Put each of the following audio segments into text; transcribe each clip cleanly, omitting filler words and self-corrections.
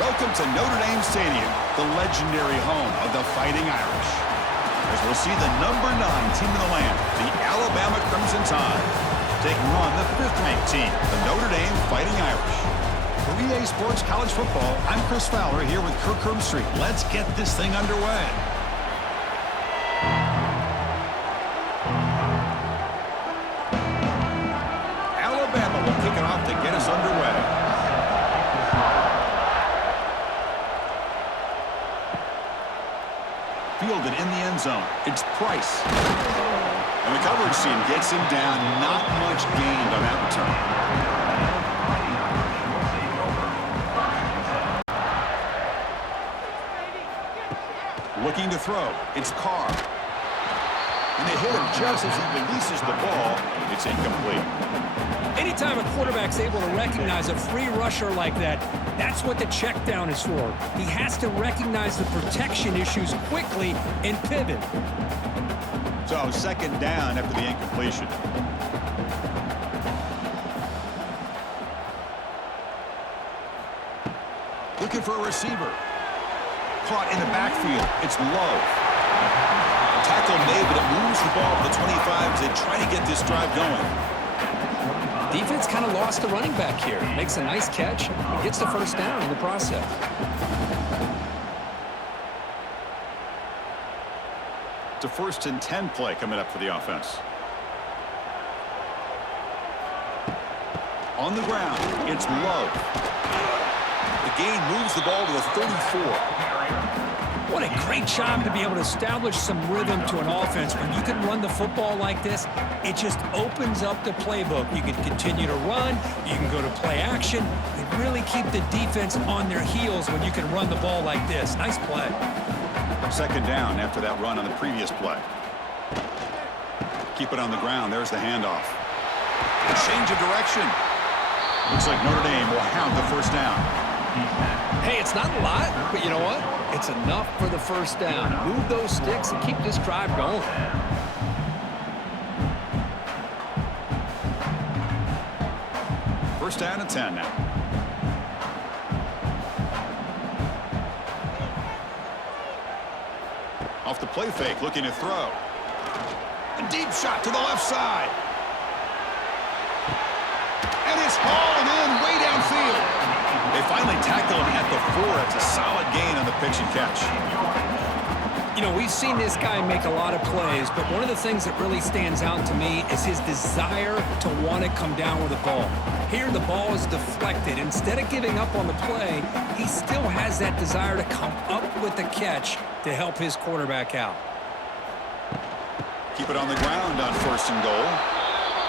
Welcome to Notre Dame Stadium, the legendary home of the Fighting Irish. As we'll see the number 9 team in the land, the Alabama Crimson Tide, taking on the 5th-ranked team, the Notre Dame Fighting Irish. For EA Sports College Football, I'm Chris Fowler here with Kirk Herbstreit. Let's get this thing underway. Alabama will kick it off to get us underway. Fielded in the end zone. It's Price. And the coverage team gets him down. Not much gained on that return. Looking to throw. It's Carr. And they hit him just as he releases the ball. It's incomplete. Anytime a quarterback's able to recognize a free rusher like that, that's what the check down is for. He has to recognize the protection issues quickly and pivot. So, second down after the incompletion. Looking for a receiver. Caught in the backfield. It's Love. Tackle made, but it moves the ball to the 25 as they try to get this drive going. Defense kind of lost the running back here. Makes a nice catch. Gets the first down in the process. It's a 1st and 10 play coming up for the offense. On the ground, it's Love. The gain moves the ball to the 34. What a great job to be able to establish some rhythm to an offense. When you can run the football like this, it just opens up the playbook. You can continue to run. You can go to play action. You really keep the defense on their heels when you can run the ball like this. Nice play. Second down after that run on the previous play. Keep it on the ground. There's the handoff. A change of direction. Looks like Notre Dame will have the first down. Hey, it's not a lot, but you know what? It's enough for the first down. Move those sticks and keep this drive going. First down and 10 now. Off the play fake, looking to throw. A deep shot to the left side. And it's hauled in way downfield. They finally tackle him at the 4. It's a solid gain on the pitch and catch. You know, we've seen this guy make a lot of plays, but one of the things that really stands out to me is his desire to want to come down with the ball. Here, the ball is deflected. Instead of giving up on the play, he still has that desire to come up with the catch to help his quarterback out. Keep it on the ground on 1st and goal.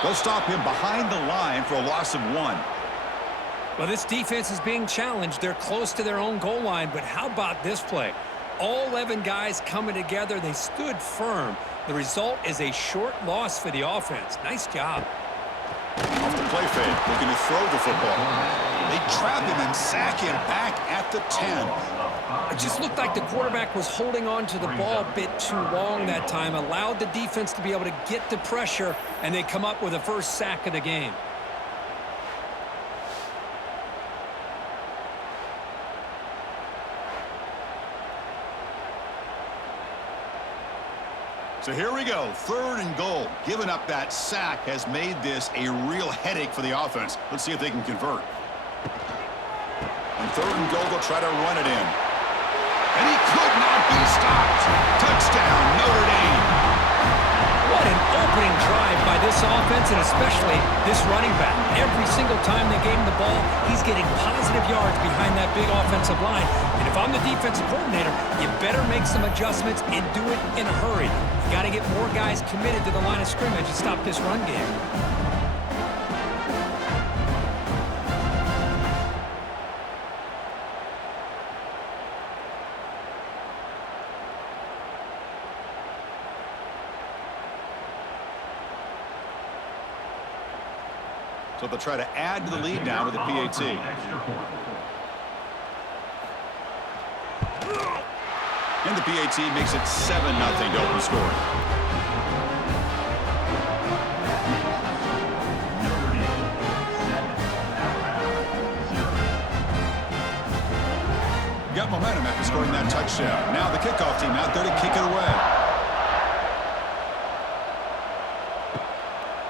They'll stop him behind the line for a loss of 1. Well, this defense is being challenged. They're close to their own goal line, but how about this play? All 11 guys coming together. They stood firm. The result is a short loss for the offense. Nice job. Off the play fake, looking to throw the football. They trap him and sack him back at the 10. It just looked like the quarterback was holding on to the ball a bit too long that time, allowed the defense to be able to get the pressure, and they come up with the first sack of the game. So here we go, 3rd and goal. Giving up that sack has made this a real headache for the offense. Let's see if they can convert. On 3rd and goal, they'll try to run it in. And he could not be stopped. Touchdown, Notre Dame. What an opening drive by this offense, and especially this running back. Every single time they gave him the ball, he's getting positive yards behind that big offensive line. And if I'm the defensive coordinator, you better make some adjustments and do it in a hurry. You got to get more guys committed to the line of scrimmage to stop this run game. So they'll try to add to the lead now with the PAT. And the PAT makes it 7-0 to open scoring. Got momentum after scoring that touchdown. Now the kickoff team out there to kick it away.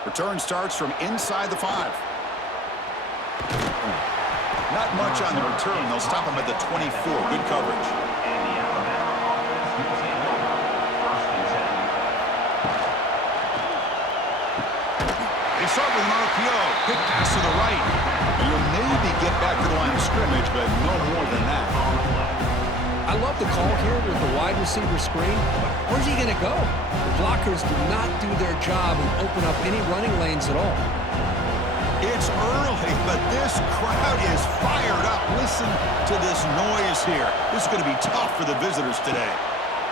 Return starts from inside the 5. Not much on the return. They'll stop him at the 24. Good coverage. They start with an RPO. Quick pass to the right. And you'll maybe get back to the line of scrimmage, but no more than that. I love the call here with the wide receiver screen. Where's he going to go? The blockers do not do their job and open up any running lanes at all. It's early, but this crowd is fired up. Listen to this noise here. This is going to be tough for the visitors today.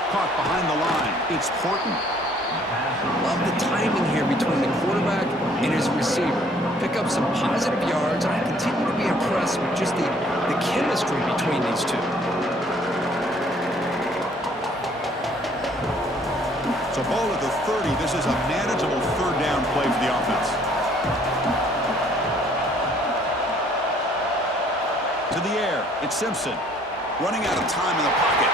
Caught behind the line. It's Horton. Love the timing here between the quarterback and his receiver. Pick up some positive yards, and I continue to be impressed with just the chemistry between these two. So ball at the 30. This is a manageable third down play for the offense. To the air, it's Simpson. Running out of time in the pocket.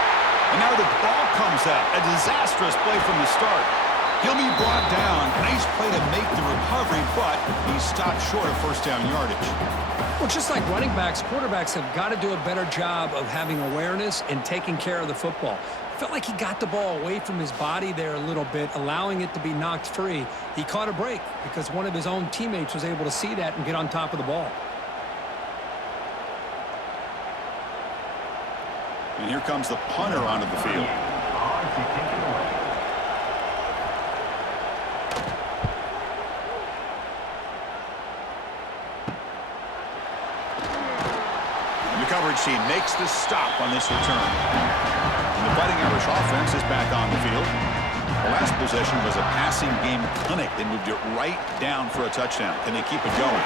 And now the ball comes out. A disastrous play from the start. He'll be brought down. Nice play to make the recovery, but he stopped short of first down yardage. Well, just like running backs, quarterbacks have got to do a better job of having awareness and taking care of the football. Felt like he got the ball away from his body there a little bit, allowing it to be knocked free. He caught a break because one of his own teammates was able to see that and get on top of the ball. And here comes the punter onto the field. And the coverage team makes the stop on this return. And the Fighting Irish offense is back on the field. The last possession was a passing game clinic. They moved it right down for a touchdown. Can they keep it going?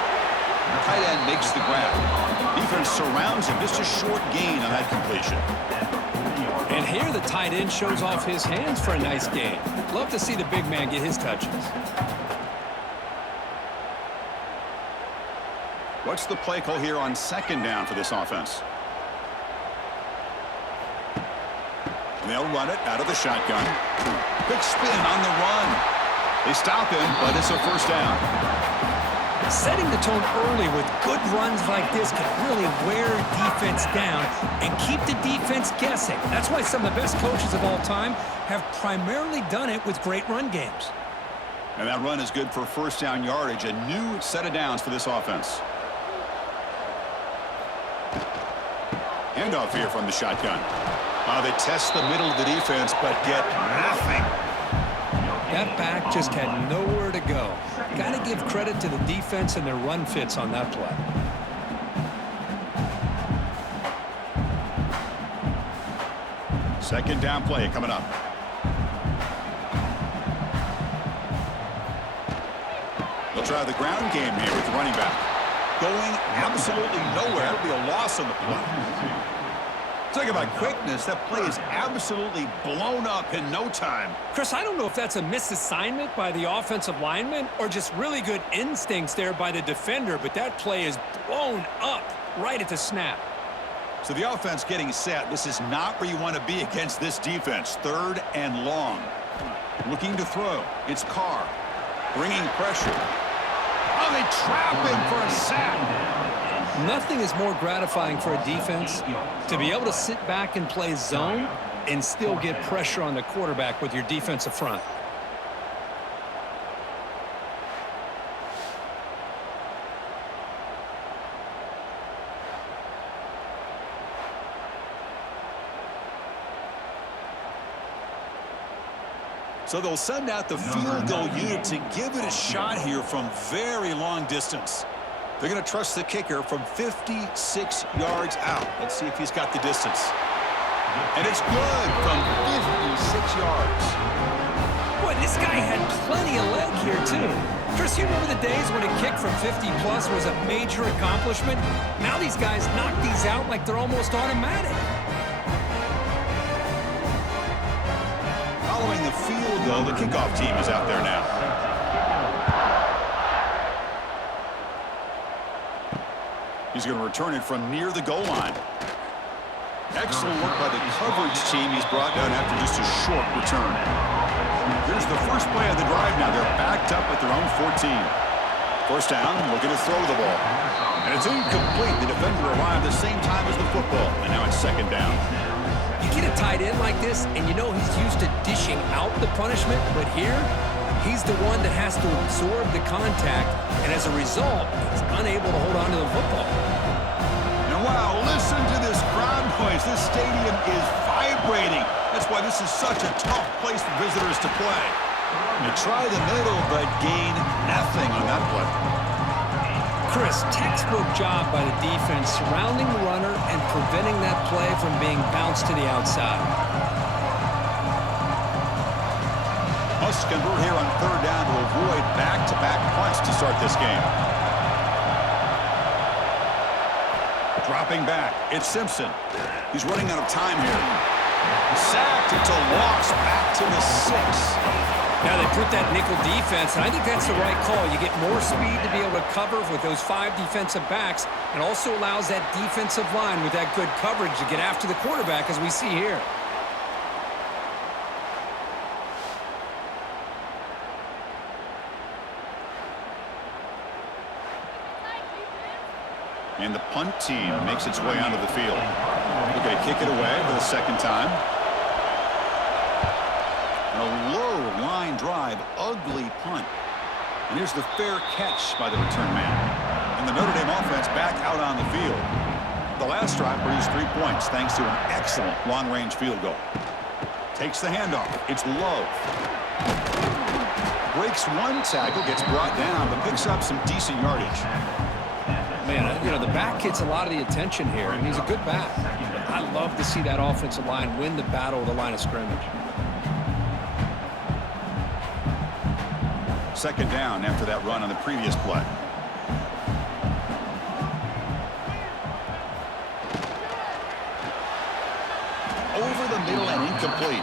The tight end makes the grab. Defense surrounds him. Just a short gain on that completion. And here the tight end shows off his hands for a nice gain. Love to see the big man get his touches. What's the play call here on second down for this offense? They'll run it out of the shotgun. Quick spin on the run. They stop him, but it's a first down. Setting the tone early with good runs like this can really wear defense down and keep the defense guessing. That's why some of the best coaches of all time have primarily done it with great run games. And that run is good for first down yardage. A new set of downs for this offense. Handoff here from the shotgun. They test the middle of the defense, but get nothing. That back just had nowhere to go. Got to give credit to the defense and their run fits on that play. Second down play coming up. They'll try the ground game here with the running back. Going absolutely nowhere. It'll be a loss on the play. Talk about quickness. That play is absolutely blown up in no time. Chris, I don't know if that's a misassignment by the offensive lineman or just really good instincts there by the defender, but that play is blown up right at the snap. So the offense getting set. This is not where you want to be against this defense. Third and long. Looking to throw. It's Carr. Bringing pressure. Oh, they trap him for a sack. Nothing is more gratifying for a defense to be able to sit back and play zone and still get pressure on the quarterback with your defensive front. So they'll send out the field goal unit to give it a shot here from very long distance. They're going to trust the kicker from 56 yards out. Let's see if he's got the distance. And it's good from 56 yards. Boy, this guy had plenty of leg here, too. Chris, you remember the days when a kick from 50-plus was a major accomplishment? Now these guys knock these out like they're almost automatic. Following the field goal, the kickoff team is out there now. He's going to return it from near the goal line. Echoing excellent work by the coverage team. He's brought down after just a short return. Here's the first play of the drive now. They're backed up at their own 14. First down, looking to throw the ball. And it's incomplete. The defender arrived the same time as the football. And now it's second down. You get a tight end like this, and you know he's used to dishing out the punishment, but here, he's the one that has to absorb the contact, and as a result, he's unable to hold on to the football. And wow, listen to this crowd noise. This stadium is vibrating. That's why this is such a tough place for visitors to play. You try the middle, but gain nothing on that play. Chris, textbook job by the defense surrounding the runner and preventing that play from being bounced to the outside. Must convert here on third down to avoid back-to-back punts to start this game. Dropping back, it's Simpson. He's running out of time here. Sacked, it's a loss back to the 6. Now they put that nickel defense, and I think that's the right call. You get more speed to be able to cover with those 5 defensive backs, and also allows that defensive line with that good coverage to get after the quarterback, as we see here. And the punt team makes its way onto the field. They're going to kick it away for the second time. A low line drive, ugly punt. And here's the fair catch by the return man. And the Notre Dame offense back out on the field. The last drive produced 3 points thanks to an excellent long-range field goal. Takes the handoff. It's Love. Breaks one tackle, gets brought down, but picks up some decent yardage. Man, you know, the back gets a lot of the attention here, and he's a good back. I love to see that offensive line win the battle of the line of scrimmage. Second down after that run on the previous play. Over the middle and incomplete.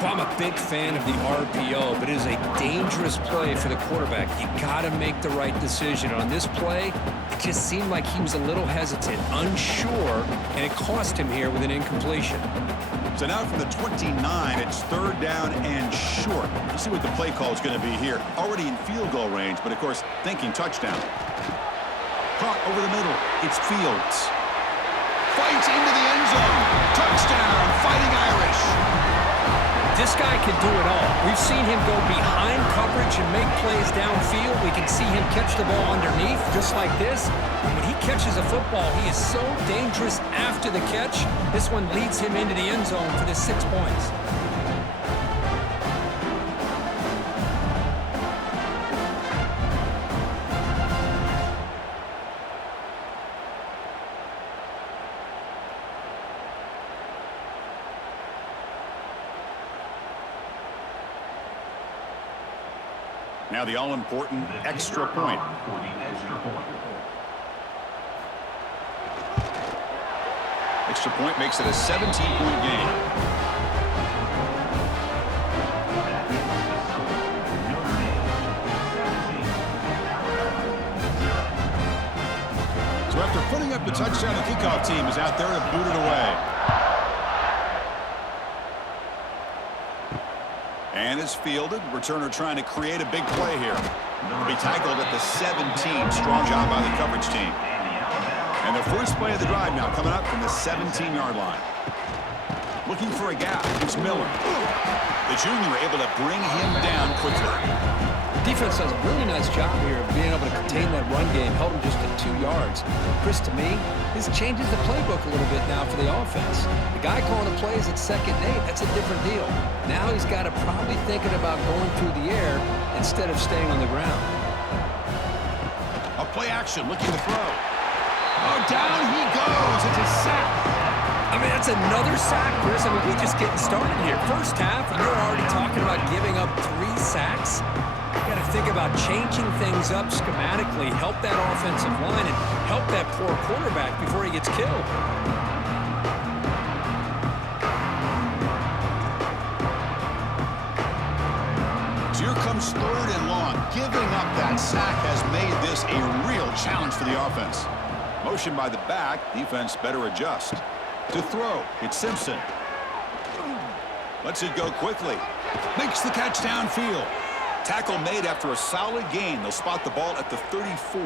Well, I'm a big fan of the RPO, but it is a dangerous play for the quarterback. You got to make the right decision. On this play, it just seemed like he was a little hesitant, unsure, and it cost him here with an incompletion. So now from the 29, it's third down and short. Let's see what the play call is going to be here. Already in field goal range, but of course, thinking touchdown. Caught over the middle. It's Fields. Fights into the end zone. Touchdown, Fighting Irish. This guy can do it all. We've seen him go behind coverage and make plays downfield. We can see him catch the ball underneath, just like this. And when he catches a football, he is so dangerous after the catch. This one leads him into the end zone for the 6 points. Now the all-important extra point. Extra point makes it a 17-point game. So after putting up the touchdown, the kickoff team is out there to boot it away. And is fielded. Returner trying to create a big play here. Will be tackled at the 17. Strong job by the coverage team. And the first play of the drive now coming up from the 17-yard line. Looking for a gap. It's Miller. The junior able to bring him down quickly. Defense does a really nice job here of being able to contain that run game, held him just at 2 yards. Chris, to me, this changes the playbook a little bit now for the offense. The guy calling the plays at 2nd and 8, that's a different deal. Now he's got to probably thinking about going through the air instead of staying on the ground. A play action, looking to throw. Oh, down he goes. It's a sack. I mean, that's another sack, Chris. I mean, we're just getting started here. First half, and you're already talking about giving up 3 sacks. You got to think about changing things up schematically, help that offensive line, and help that poor quarterback before he gets killed. So here comes third and long. Giving up that sack has made this a real challenge for the offense. Motion by the back. Defense better adjust. To throw, it's Simpson. Lets it go quickly. Makes the catch downfield. Tackle made after a solid gain. They'll spot the ball at the 34.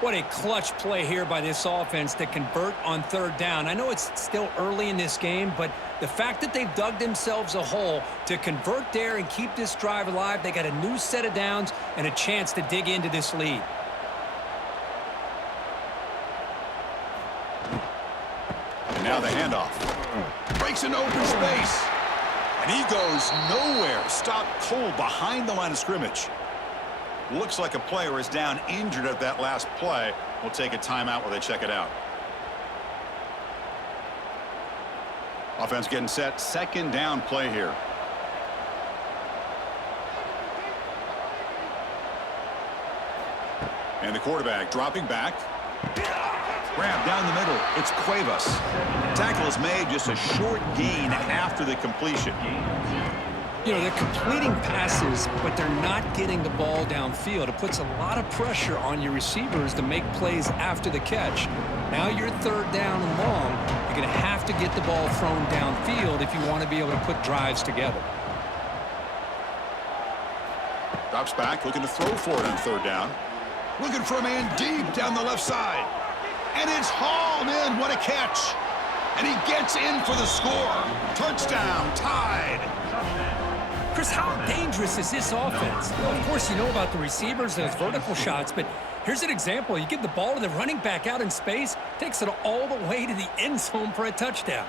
What a clutch play here by this offense to convert on third down. I know it's still early in this game, but the fact that they've dug themselves a hole to convert there and keep this drive alive, they got a new set of downs and a chance to dig into this lead. And now the handoff. Breaks into open space. And he goes nowhere. Stopped cold behind the line of scrimmage. Looks like a player is down injured at that last play. We'll take a timeout while they check it out. Offense getting set. Second down play here. And the quarterback dropping back. Grab down the middle. It's Cuevas. Tackle is made, just a short gain after the completion. You know, they're completing passes, but they're not getting the ball downfield. It puts a lot of pressure on your receivers to make plays after the catch. Now you're third down and long. You're going to have to get the ball thrown downfield if you want to be able to put drives together. Drops back, looking to throw for it on third down. Looking for a man deep down the left side. And it's hauled in. What a catch. And he gets in for the score. Touchdown, tied. Chris, how dangerous is this offense? Well, of course, you know about the receivers, those vertical shots, but here's an example. You give the ball to the running back out in space, takes it all the way to the end zone for a touchdown.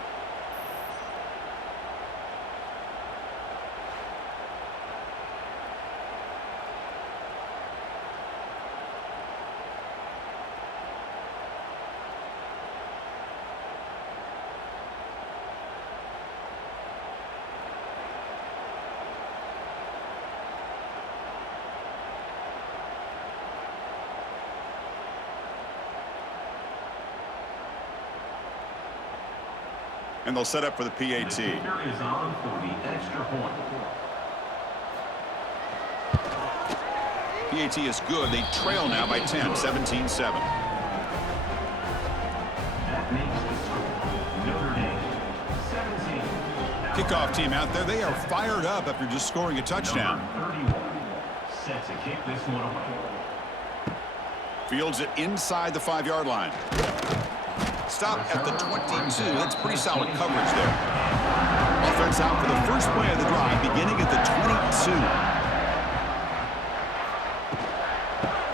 And they'll set up for the PAT. Is on for the extra point. PAT is good. They trail now by 10, 17-7. That makes the score Notre Dame 17. Kickoff team out there. They are fired up after just scoring a touchdown. Number 31 set to kick this one away. Fields it inside the 5-yard line. Stop at the 22. That's pretty solid coverage there. Offense out for the first play of the drive, beginning at the 22.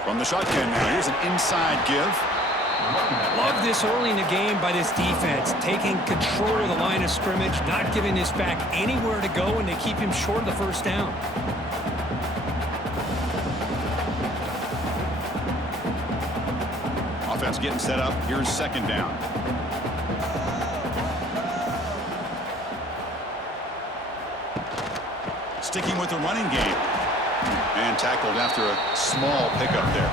From the shotgun now, here's an inside give. Love this early in the game by this defense, taking control of the line of scrimmage, not giving this back anywhere to go, and they keep him short of the first down. Offense getting set up. Here's second down. Sticking with the running game. And tackled after a small pickup there.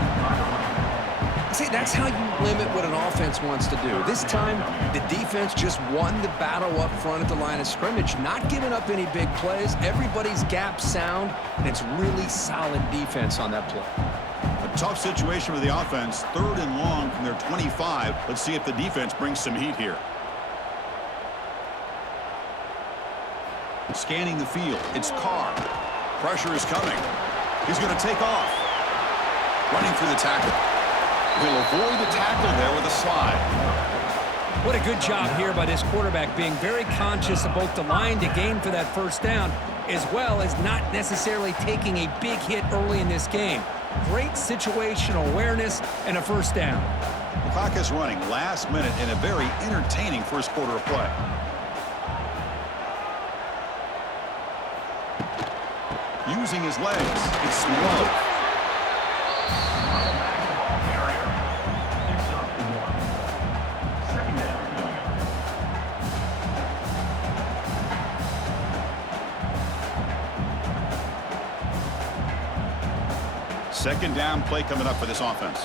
See, that's how you limit what an offense wants to do. This time, the defense just won the battle up front at the line of scrimmage, not giving up any big plays. Everybody's gap sound, and it's really solid defense on that play. A tough situation for the offense. Third and long from their 25. Let's see if the defense brings some heat here. Scanning the field. It's Carr. Pressure is coming. He's going to take off. Running through the tackle. He'll avoid the tackle there with a slide. What a good job here by this quarterback, being very conscious of both the line to gain for that first down, as well as not necessarily taking a big hit early in this game. Great situational awareness and a first down. The clock is running last minute in a very entertaining first quarter of play. Using his legs. It's slow. Second down play coming up for this offense.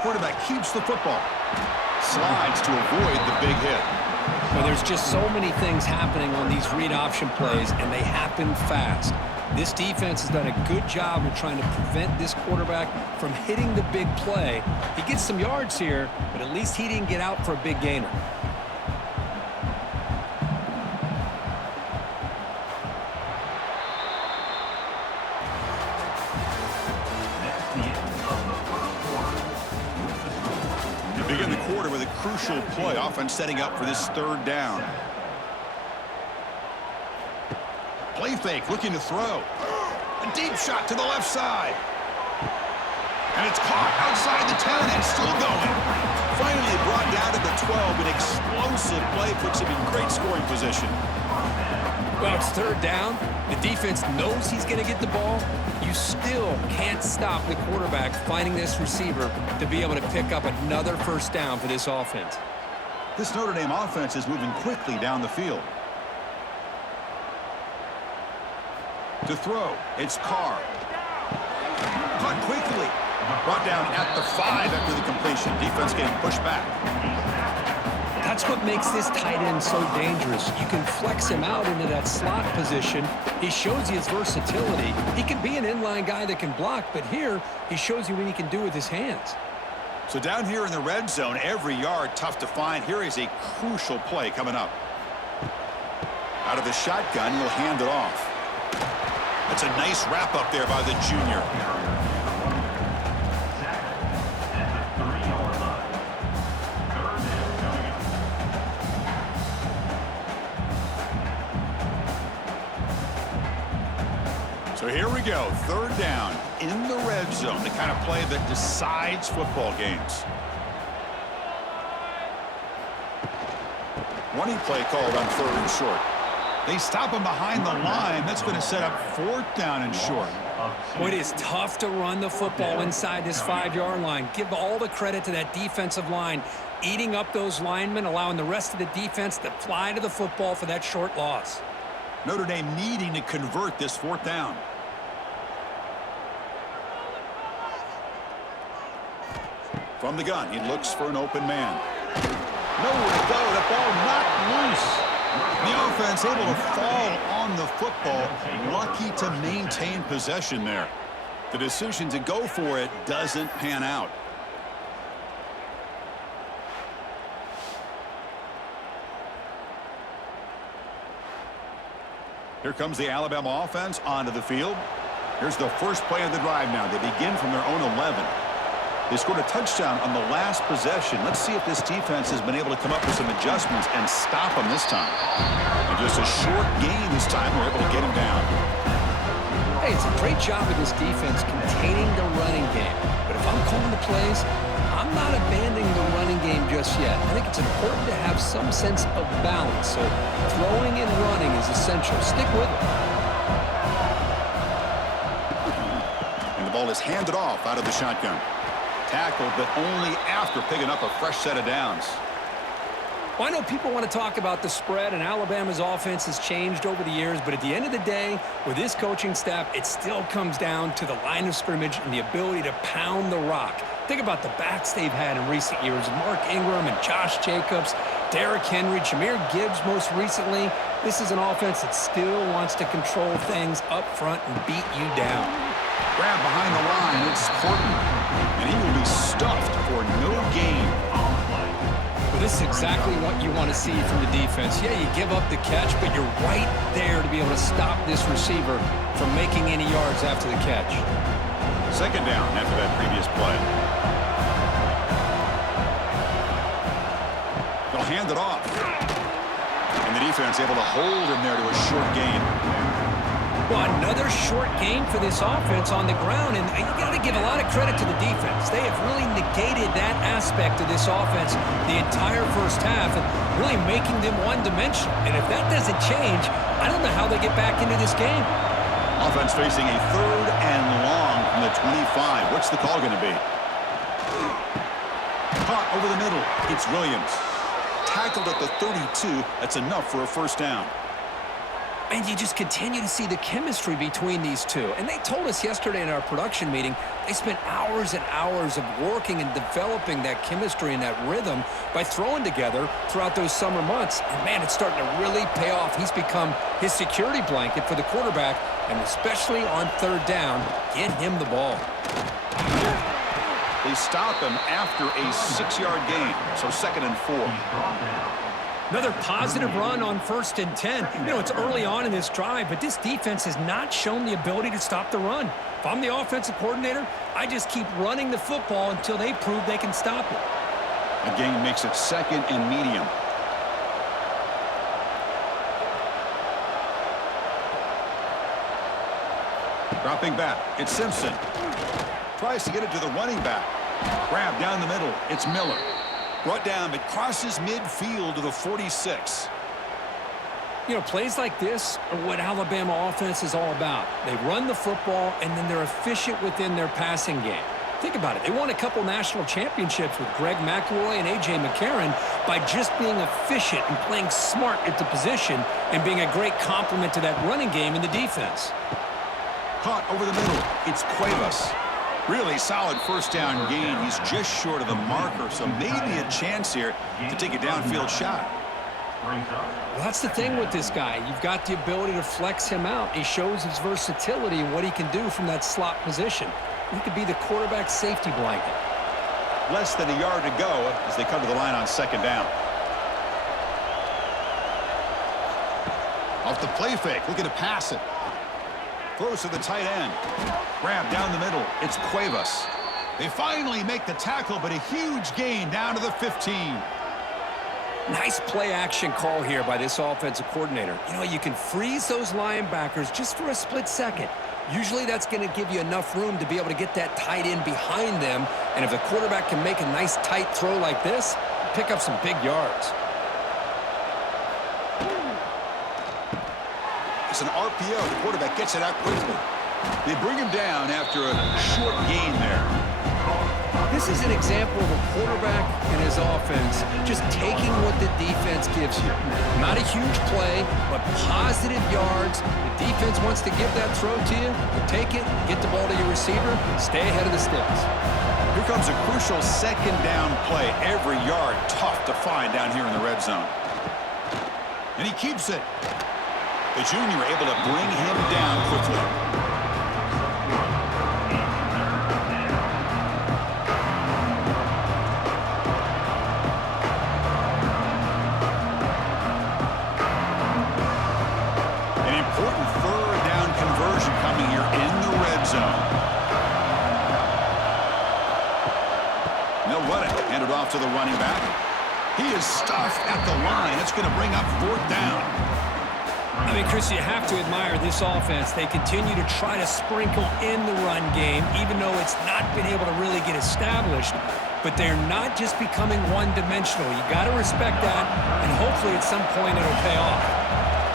Quarterback keeps the football. Slides to avoid the big hit. Well, there's just so many things happening on these read option plays, and they happen fast. This defense has done a good job of trying to prevent this quarterback from hitting the big play. He gets some yards here, but at least he didn't get out for a big gainer. Begin the quarter with a crucial play. Offense setting up for this third down. Play fake, looking to throw. A deep shot to the left side. And it's caught outside the 10 and still going. Finally brought down to the 12. An explosive play puts him in great scoring position. Well, it's third down. The defense knows he's going to get the ball. You still can't stop the quarterback finding this receiver to be able to pick up another first down for this offense. This Notre Dame offense is moving quickly down the field. To throw, it's Carr. Caught quickly. Brought down at the 5 after the completion. Defense getting pushed back. That's what makes this tight end so dangerous. You can flex him out into that slot position. He shows you his versatility. He can be an inline guy that can block, but here he shows you what he can do with his hands. So down here in the red zone, every yard tough to find. Here is a crucial play coming up. Out of the shotgun, he'll hand it off. That's a nice wrap up there by the junior. So here we go, third down in the red zone, the kind of play that decides football games. Running play called on third and short. They stop him behind the line. That's going to set up fourth down and short. Boy, it is tough to run the football inside this 5-yard line. Give all the credit to that defensive line, eating up those linemen, allowing the rest of the defense to fly to the football for that short loss. Notre Dame needing to convert this fourth down. From the gun, he looks for an open man. Nowhere to go. The ball knocked loose. The offense able to fall on the football. Lucky to maintain possession there. The decision to go for it doesn't pan out. Here comes the Alabama offense onto the field. Here's the first play of the drive now. They begin from their own 11. They scored a touchdown on the last possession. Let's see if this defense has been able to come up with some adjustments and stop them this time. And just a short gain this time, we're able to get him down. Hey, it's a great job of this defense containing the running game. But if I'm calling the plays, I'm not abandoning the running game just yet. I think it's important to have some sense of balance. So throwing and running is essential. Stick with it. And the ball is handed off out of the shotgun. Tackled, but only after picking up a fresh set of downs. Well, I know people want to talk about the spread, and Alabama's offense has changed over the years, but at the end of the day, with this coaching staff, it still comes down to the line of scrimmage and the ability to pound the rock. Think about the backs they've had in recent years. Mark Ingram and Josh Jacobs, Derrick Henry, Jahmyr Gibbs most recently. This is an offense that still wants to control things up front and beat you down. Grab behind the line, it's Horton. And he will be stuffed for no gain. Well, this is exactly what you want to see from the defense. Yeah, you give up the catch, but you're right there to be able to stop this receiver from making any yards after the catch. Second down after that previous play. They'll hand it off. And the defense able to hold him there to a short gain. Well, another short game for this offense on the ground, and you got to give a lot of credit to the defense. They have really negated that aspect of this offense the entire first half and really making them one-dimensional. And if that doesn't change, I don't know how they get back into this game. Offense facing a third and long from the 25. What's the call going to be? Caught over the middle. It's Williams. Tackled at the 32. That's enough for a first down. And you just continue to see the chemistry between these two. And they told us yesterday in our production meeting, they spent hours and hours of working and developing that chemistry and that rhythm by throwing together throughout those summer months. And, man, it's starting to really pay off. He's become his security blanket for the quarterback, and especially on third down, get him the ball. They stop him after a 6-yard gain, so 2nd and 4. Another positive run on 1st and 10. You know, it's early on in this drive, but this defense has not shown the ability to stop the run. If I'm the offensive coordinator, I just keep running the football until they prove they can stop it. The gain makes it 2nd and medium. Dropping back, it's Simpson. Tries to get it to the running back. Grab down the middle, it's Miller. Brought down, but crosses midfield to the 46. You know, plays like this are what Alabama offense is all about. They run the football, and then they're efficient within their passing game. Think about it. They won a couple national championships with Greg McElroy and A.J. McCarron by just being efficient and playing smart at the position and being a great complement to that running game in the defense. Caught over the middle, it's Cuevas. Really solid 1st down gain. He's just short of the marker, so maybe a chance here to take a downfield shot. Well, that's the thing with this guy. You've got the ability to flex him out. He shows his versatility and what he can do from that slot position. He could be the quarterback's safety blanket. Less than a yard to go as they come to the line on 2nd down. Off the play fake, looking to pass it. Throws to the tight end. Grab down the middle. It's Cuevas. They finally make the tackle, but a huge gain down to the 15. Nice play action call here by this offensive coordinator. You know, you can freeze those linebackers just for a split second. Usually that's going to give you enough room to be able to get that tight end behind them. And if the quarterback can make a nice tight throw like this, pick up some big yards. It's an RPO. The quarterback gets it out quickly. They bring him down after a short gain there. This is an example of a quarterback and his offense just taking what the defense gives you. Not a huge play, but positive yards. The defense wants to give that throw to you. You take it, get the ball to your receiver, stay ahead of the sticks. Here comes a crucial 2nd down play. Every yard tough to find down here in the red zone. And he keeps it. The junior able to bring him down quickly. An important 3rd down conversion coming here in the red zone. They'll run it. Hand it off to the running back. He is stuffed at the line. It's going to bring up 4th down. I mean, Chris, you have to admire this offense. They continue to try to sprinkle in the run game, even though it's not been able to really get established. But they're not just becoming one-dimensional. You got to respect that, and hopefully at some point it'll pay off.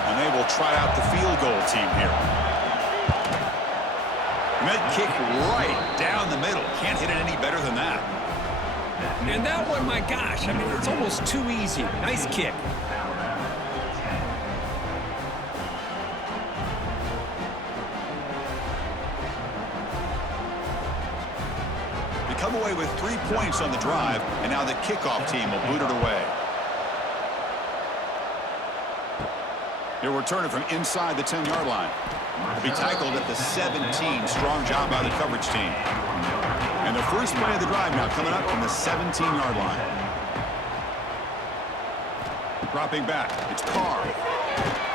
And they will try out the field goal team here. Med kick right down the middle. Can't hit it any better than that. And that one, my gosh, I mean, it's almost too easy. Nice kick. Come away with 3 points on the drive, and now the kickoff team will boot it away. He'll return it from inside the 10-yard line. Will be tackled at the 17. Strong job by the coverage team. And the first play of the drive now coming up from the 17-yard line. Dropping back, it's Carr.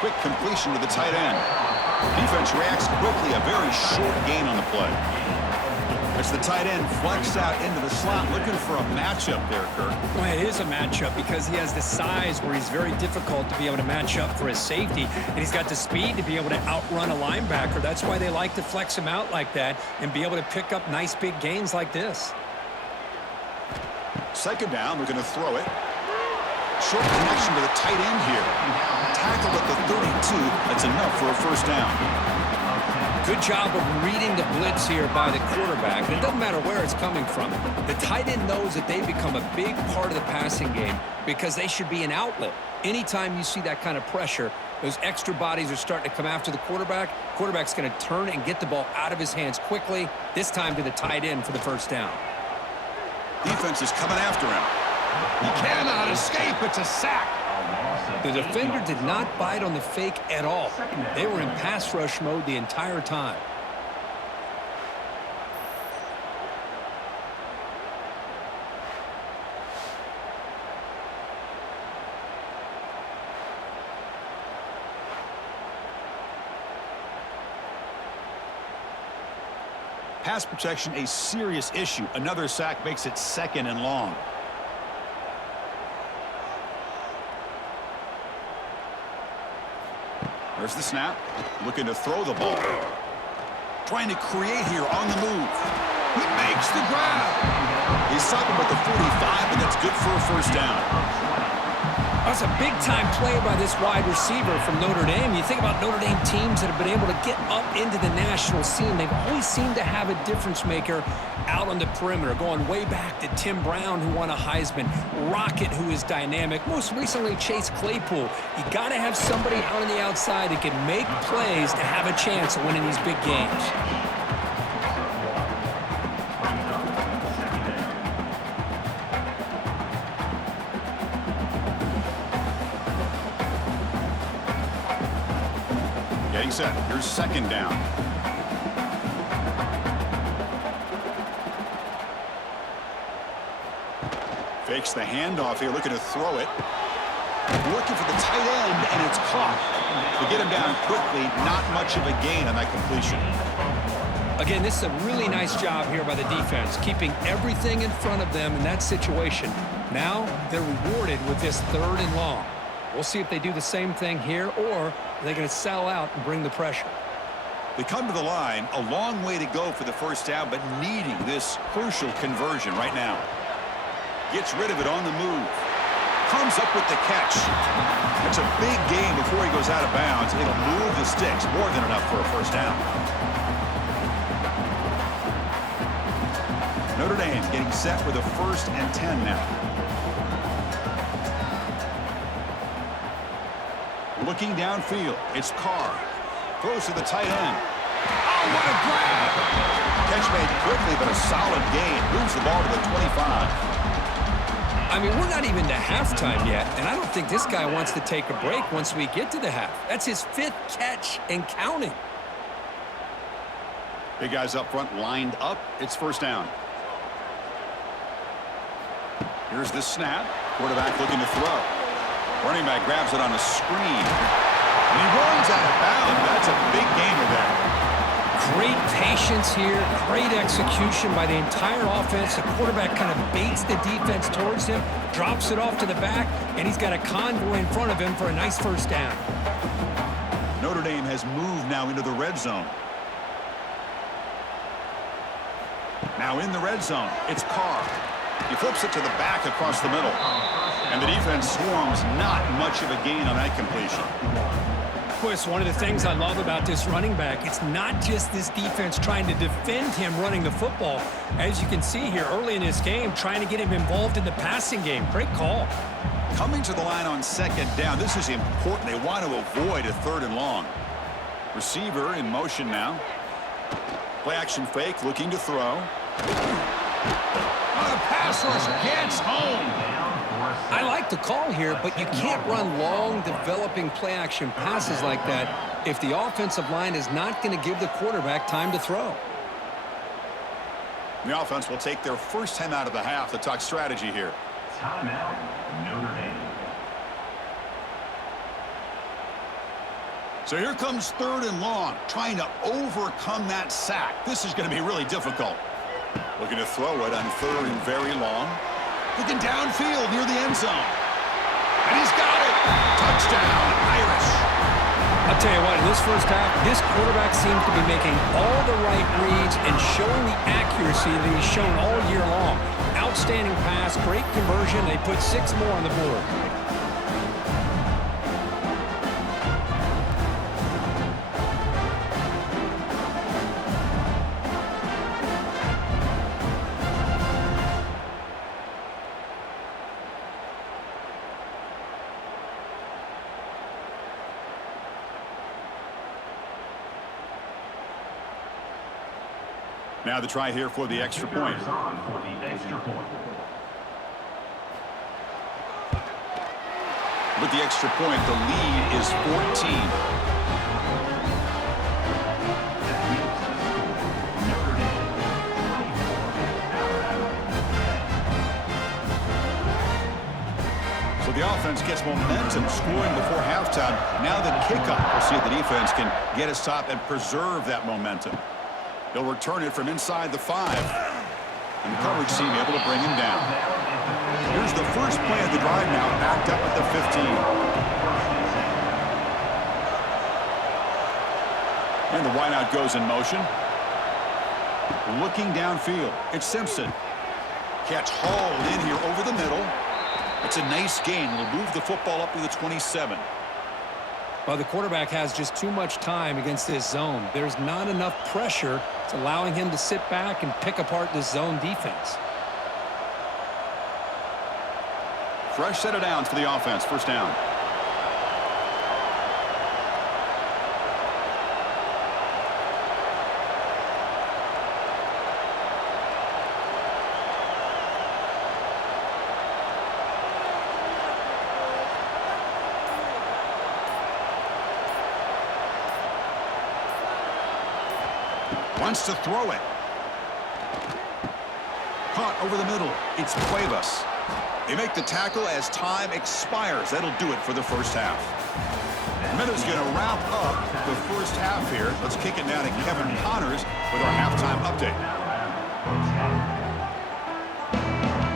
Quick completion to the tight end. Defense reacts quickly, a very short gain on the play. As the tight end flexed out into the slot, looking for a matchup there, Kirk. Well, it is a matchup because he has the size where he's very difficult to be able to match up for his safety, and he's got the speed to be able to outrun a linebacker. That's why they like to flex him out like that and be able to pick up nice big gains like this. 2nd down, we're going to throw it. Short connection to the tight end here. Tackled at the 32. That's enough for a 1st down. Good job of reading the blitz here by the quarterback. It doesn't matter where it's coming from. The tight end knows that they become a big part of the passing game because they should be an outlet. Anytime you see that kind of pressure, Those extra bodies are starting to come after the quarterback. Quarterback's going to turn and get the ball out of his hands quickly, this time to the tight end for the first down. Defense is coming after him. He cannot escape. It's a sack. The defender did not bite on the fake at all. They were in pass rush mode the entire time. Pass protection, a serious issue. Another sack makes it 2nd and long. There's the snap. Looking to throw the ball. Trying to create here on the move. He makes the grab. He's stopping at the 45, and that's good for a first down. That's a big-time play by this wide receiver from Notre Dame. You think about Notre Dame teams that have been able to get up into the national scene. They've always seemed to have a difference maker out on the perimeter, going way back to Tim Brown, who won a Heisman, Rocket, who is dynamic, most recently Chase Claypool. You got to have somebody out on the outside that can make plays to have a chance of winning these big games. Set. Here's 2nd down. Fakes the handoff here, looking to throw it. Looking for the tight end, and it's caught. To get him down quickly, not much of a gain on that completion. Again, this is a really nice job here by the defense, keeping everything in front of them in that situation. Now they're rewarded with this 3rd and long. We'll see if they do the same thing here, or they're going to sell out and bring the pressure. They come to the line, a long way to go for the first down, but needing this crucial conversion right now. Gets rid of it on the move. Comes up with the catch. That's a big gain before he goes out of bounds. It'll move the sticks, more than enough for a first down. Notre Dame getting set with a 1st and 10 now. Looking downfield, it's Carr. Throws to the tight end. Oh, what a grab! Catch made quickly, but a solid gain. Moves the ball to the 25. I mean, we're not even to halftime yet, and I don't think this guy wants to take a break once we get to the half. That's his 5th catch and counting. Big guys up front lined up. It's first down. Here's the snap. Quarterback looking to throw. Running back grabs it on a screen. And he runs out of bounds. That's a big gainer there. Great patience here. Great execution by the entire offense. The quarterback kind of baits the defense towards him, drops it off to the back, and he's got a convoy in front of him for a nice first down. Notre Dame has moved now into the red zone. Now in the red zone, it's Carr. He flips it to the back across the middle. And the defense swarms, not much of a gain on that completion. Of course, one of the things I love about this running back, it's not just this defense trying to defend him running the football. As you can see here early in this game, trying to get him involved in the passing game. Great call. Coming to the line on 2nd down, this is important. They want to avoid a 3rd and long. Receiver in motion now. Play action fake, looking to throw. The pass rush gets home. I like the call here, but you can't run long, developing play-action passes like that if the offensive line is not going to give the quarterback time to throw. The offense will take their first time out of the half to talk strategy here. Timeout, Notre Dame. So here comes 3rd and long, trying to overcome that sack. This is going to be really difficult. Looking to throw it on 3rd and very long. Looking downfield near the end zone. And he's got it. Touchdown, Irish. I'll tell you what, in this first half, this quarterback seems to be making all the right reads and showing the accuracy that he's shown all year long. Outstanding pass, great conversion. They put 6 more on the board. Now the try here for the extra point. Runners on for the extra point. With the extra point, the lead is 14. Notre Dame, 24, So the offense gets momentum scoring before halftime. Now the kickoff. We'll see if the defense can get a stop and preserve that momentum. He'll return it from inside the 5. And the coverage team able to bring him down. Here's the first play of the drive now, backed up at the 15. And the wideout goes in motion. Looking downfield, it's Simpson. Catch hauled in here over the middle. It's a nice gain. Will move the football up to the 27. Well, the quarterback has just too much time against this zone. There's not enough pressure. It's allowing him to sit back and pick apart this zone defense. Fresh set of downs for the offense. First down. Wants to throw it. Caught over the middle. It's Cuevas. They make the tackle as time expires. That'll do it for the first half. Minutes going to wrap up the first half here. Let's kick it now to Kevin Connors with our halftime update.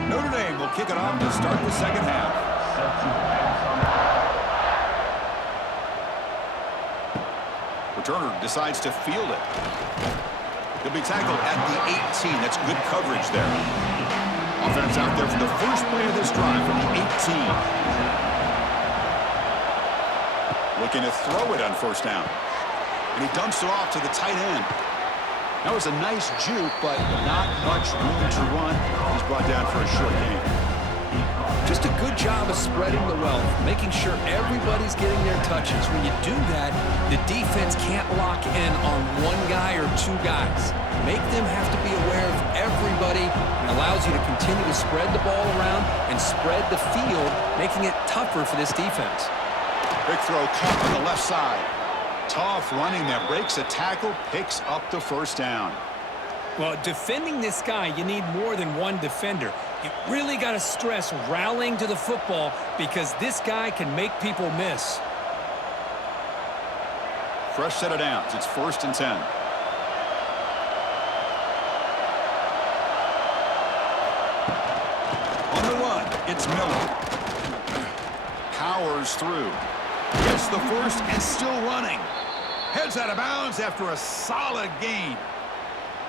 Notre Dame will kick it off to start the second half. Returner decides to field it. He'll be tackled at the 18. That's good coverage there. Offense out there for the first play of this drive from the 18. Looking to throw it on first down. And he dumps it off to the tight end. That was a nice juke, but not much room to run. He's brought down for a short gain. Just a good job of spreading the wealth, making sure everybody's getting their touches. When you do that, the defense can't lock in on one guy or two guys. Make them have to be aware of everybody, and allows you to continue to spread the ball around and spread the field, making it tougher for this defense. Big throw caught on the left side. Tough running that breaks a tackle, picks up the first down. Well, defending this guy, you need more than one defender. You really got to stress rallying to the football because this guy can make people miss. Fresh set of downs. It's 1st and 10. On the run, it's Miller. Powers through. Gets the first and still running. Heads out of bounds after a solid gain.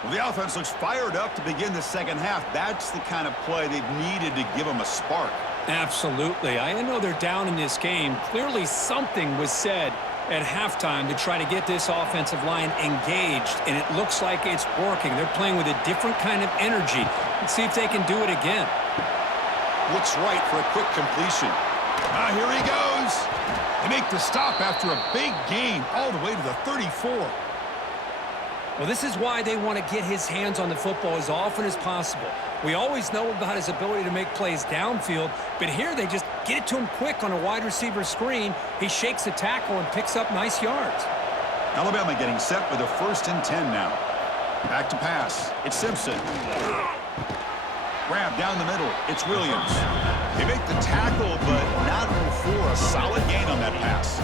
Well, the offense looks fired up to begin the second half. That's the kind of play they've needed to give them a spark. Absolutely. I know they're down in this game. Clearly something was said at halftime to try to get this offensive line engaged, and it looks like it's working. They're playing with a different kind of energy. Let's see if they can do it again. Looks right for a quick completion. Here he goes. They make the stop after a big gain all the way to the 34. Well, this is why they want to get his hands on the football as often as possible. We always know about his ability to make plays downfield, but here they just get it to him quick on a wide receiver screen. He shakes the tackle and picks up nice yards. Alabama getting set with a 1st and 10 now. Back to pass. It's Simpson. Grab down the middle. It's Williams. They make the tackle, but not before a solid gain on that pass.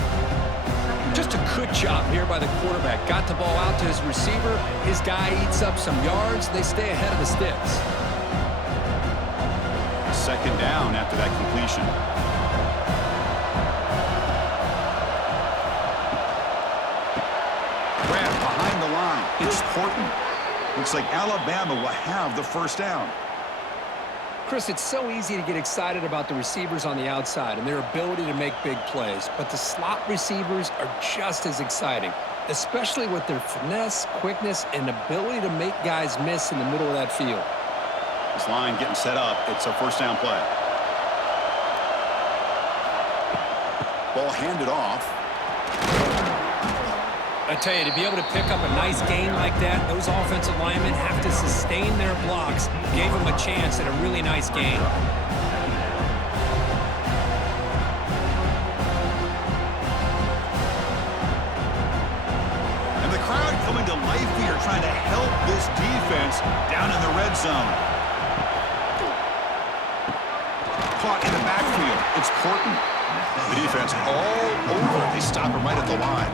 Just a good job here by the quarterback. Got the ball out to his receiver. His guy eats up some yards. They stay ahead of the sticks. 2nd down after that completion. Grab behind the line. It's Horton. Looks like Alabama will have the first down. Chris, it's so easy to get excited about the receivers on the outside and their ability to make big plays, but the slot receivers are just as exciting, especially with their finesse, quickness, and ability to make guys miss in the middle of that field. This line getting set up. It's a 1st down play. Ball handed off. I tell you, to be able to pick up a nice gain like that, those offensive linemen have to sustain their blocks. Gave them a chance at a really nice gain. And the crowd coming to life here, trying to help this defense down in the red zone. Caught in the backfield. It's Porton. The defense all over. They stop him right at the line.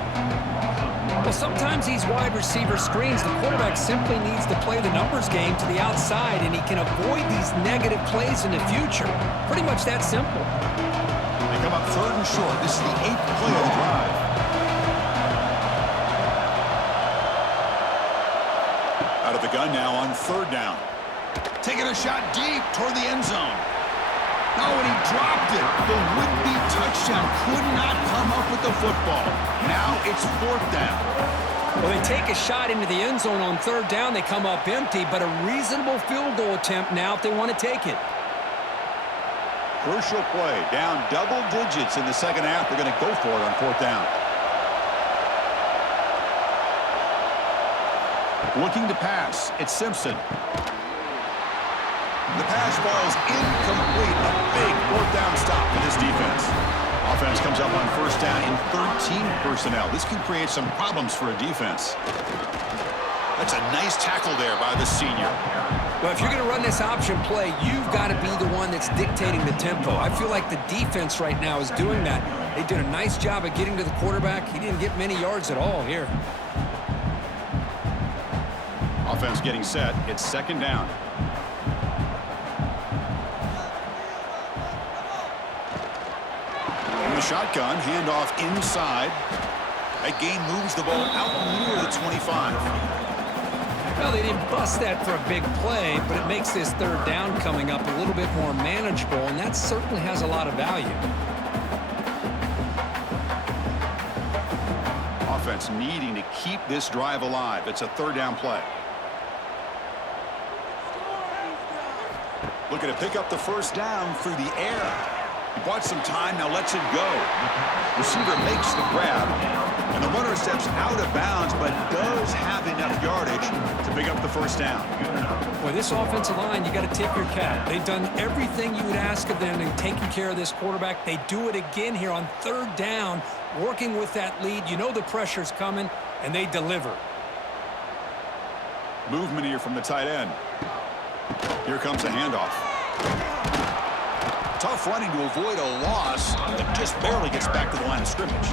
Well, sometimes these wide receiver screens, the quarterback simply needs to play the numbers game to the outside, and he can avoid these negative plays in the future. Pretty much that simple. They come up 3rd and short. This is the 8th play of the drive. Out of the gun now on 3rd down. Taking a shot deep toward the end zone. Oh, and he dropped it. The would-be touchdown could not come up with the football. Now it's 4th down. Well, they take a shot into the end zone on 3rd down. They come up empty, but a reasonable field goal attempt now if they want to take it. Crucial play. Down double digits in the second half. They're going to go for it on 4th down. Looking to pass. It's Simpson. The pass falls incomplete. A big 4th down stop for this defense. Offense comes up on 1st down in 13 personnel. This can create some problems for a defense. That's a nice tackle there by the senior. Well, if you're going to run this option play, you've got to be the one that's dictating the tempo. I feel like the defense right now is doing that. They did a nice job of getting to the quarterback. He didn't get many yards at all here. Offense getting set. It's 2nd down. Shotgun, handoff inside. That gain moves the ball out near the 25. Well, they didn't bust that for a big play, but it makes this 3rd down coming up a little bit more manageable, and that certainly has a lot of value. Offense needing to keep this drive alive. It's a 3rd down play. Looking to pick up the 1st down through the air. He bought some time, now lets it go. Receiver makes the grab, and the runner steps out of bounds, but does have enough yardage to pick up the 1st down. Boy, this offensive line, you got to tip your cap. They've done everything you would ask of them in taking care of this quarterback. They do it again here on 3rd down, working with that lead. You know the pressure's coming, and they deliver. Movement here from the tight end. Here comes a handoff. Tough running to avoid a loss, but just barely gets back to the line of scrimmage.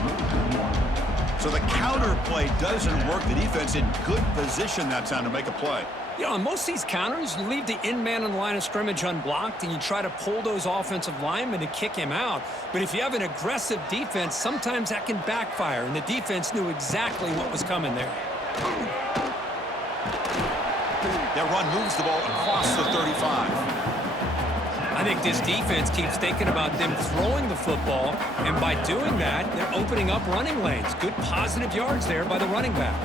So the counter play doesn't work. The defense in good position that time to make a play. You know, on most of these counters, you leave the in-man on the line of scrimmage unblocked, and you try to pull those offensive linemen to kick him out. But if you have an aggressive defense, sometimes that can backfire, and the defense knew exactly what was coming there. That run moves the ball across the 35. I think this defense keeps thinking about them throwing the football, and by doing that, they're opening up running lanes. Good positive yards there by the running back.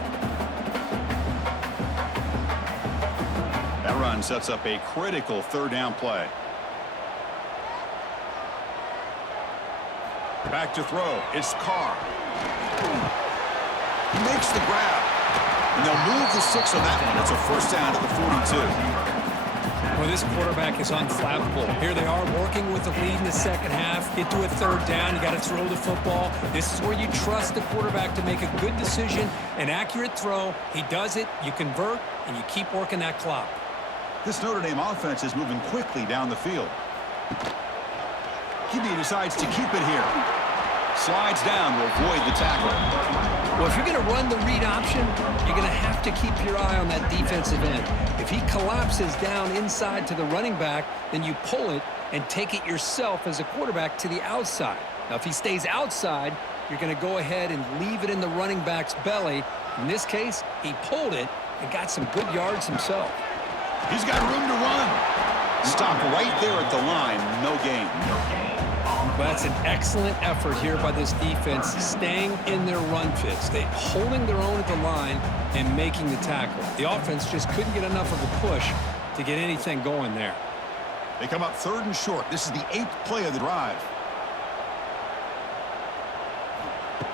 That run sets up a critical 3rd down play. Back to throw. It's Carr. He makes the grab. And they'll move the 6 on that one. It's a 1st down to the 42. Well, this quarterback is unflappable. Here they are working with the lead in the second half. Get to a 3rd down. You got to throw the football. This is where you trust the quarterback to make a good decision, an accurate throw. He does it, you convert, and you keep working that clock. This Notre Dame offense is moving quickly down the field. QB decides to keep it here. Slides down to avoid the tackle. Well, if you're going to run the read option, you're going to have to keep your eye on that defensive end. If he collapses down inside to the running back, then you pull it and take it yourself as a quarterback to the outside. Now, if he stays outside, you're going to go ahead and leave it in the running back's belly. In this case, he pulled it and got some good yards himself. He's got room to run. Stop right there at the line. No gain. Well, that's an excellent effort here by this defense, staying in their run fits. They holding their own at the line and making the tackle. The offense just couldn't get enough of a push to get anything going there. They come up 3rd and short. This is the 8th play of the drive.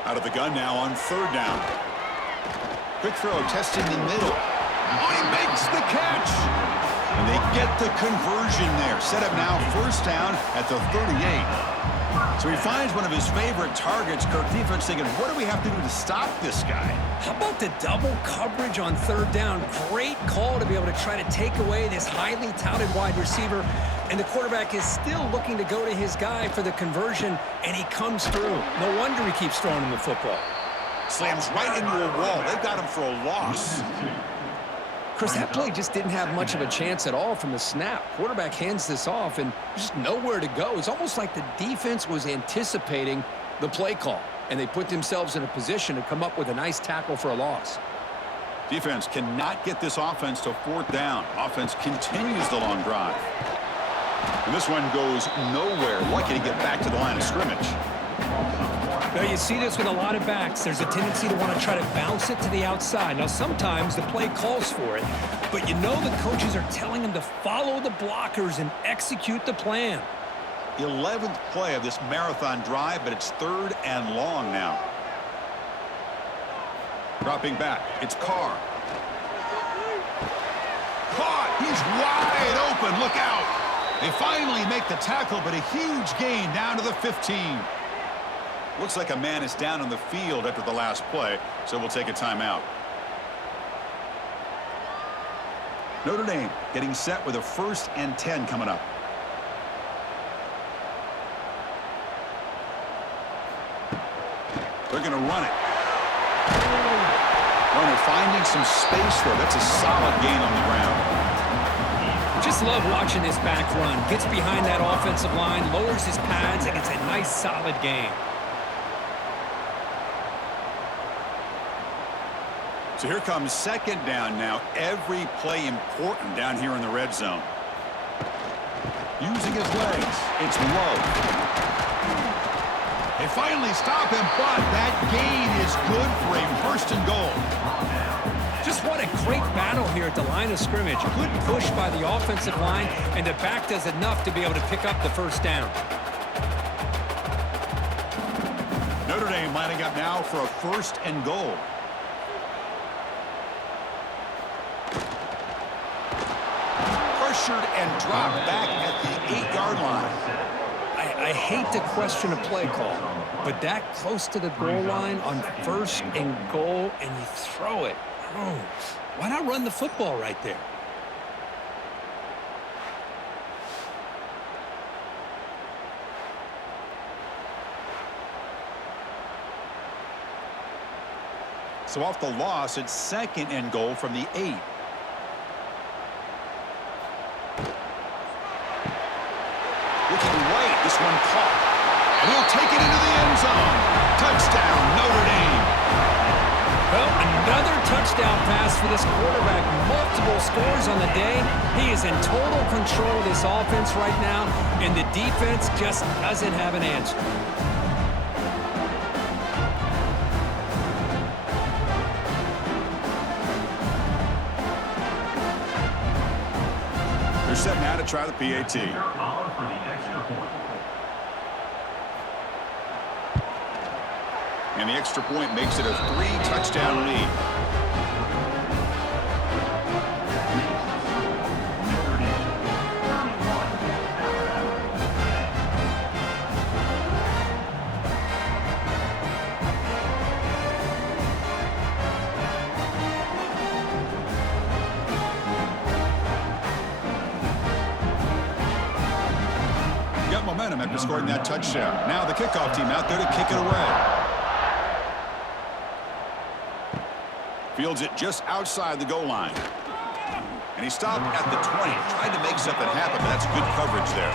Out of the gun now on 3rd down. Quick throw, testing the middle. Oh, he makes the catch. And they get the conversion there. Set up now first down at the 38. So he finds one of his favorite targets. Kirk, defense thinking, what do we have to do to stop this guy? How about the double coverage on third down? Great call to be able to try to take away this highly touted wide receiver. And the quarterback is still looking to go to his guy for the conversion, and he comes through. No wonder he keeps throwing him the football. Slams right into a wall. They've got him for a loss. Chris, that play just didn't have much of a chance at all from the snap. Quarterback hands this off, and just nowhere to go. It's almost like the defense was anticipating the play call, and they put themselves in a position to come up with a nice tackle for a loss. Defense cannot get this offense to fourth down. Offense continues the long drive. And this one goes nowhere. Lucky to get back to the line of scrimmage. Now, you see this with a lot of backs. There's a tendency to want to try to bounce it to the outside. Now, sometimes the play calls for it, but you know the coaches are telling them to follow the blockers and execute the plan. 11th play of this marathon drive, but it's third and long now. Dropping back, it's Carr. Caught! He's wide open, look out! They finally make the tackle, but a huge gain down to the 15. Looks like a man is down on the field after the last play, so we'll take a timeout. Notre Dame getting set with a 1st and 10 coming up. They're going to run it. Runner finding some space there. That's a solid gain on the ground. Just love watching this back run. Gets behind that offensive line, lowers his pads, and gets a nice solid gain. So here comes second down now. Every play important down here in the red zone. Using his legs. It's low. They finally stop him, but that gain is good for a 1st and goal. Just what a great battle here at the line of scrimmage. Good push by the offensive line, and the back does enough to be able to pick up the first down. Notre Dame lining up now for a 1st and goal. Pressured and dropped back at the 8-yard line. I hate to question a play call, but that close to the goal line on 1st and goal, and you throw it. Oh, why not run the football right there? So off the loss, it's 2nd and goal from the 8. Looking right, this one caught. And he'll take it into the end zone. Touchdown, Notre Dame. Well, another touchdown pass for this quarterback. Multiple scores on the day. He is in total control of this offense right now, and the defense just doesn't have an answer. They're set now to try the PAT. And the extra point makes it a 3-touchdown lead. Got momentum after scoring that touchdown. Now the kickoff team out there to kick it away. Fields it just outside the goal line. And he stopped at the 20. Tried to make something happen, but that's good coverage there.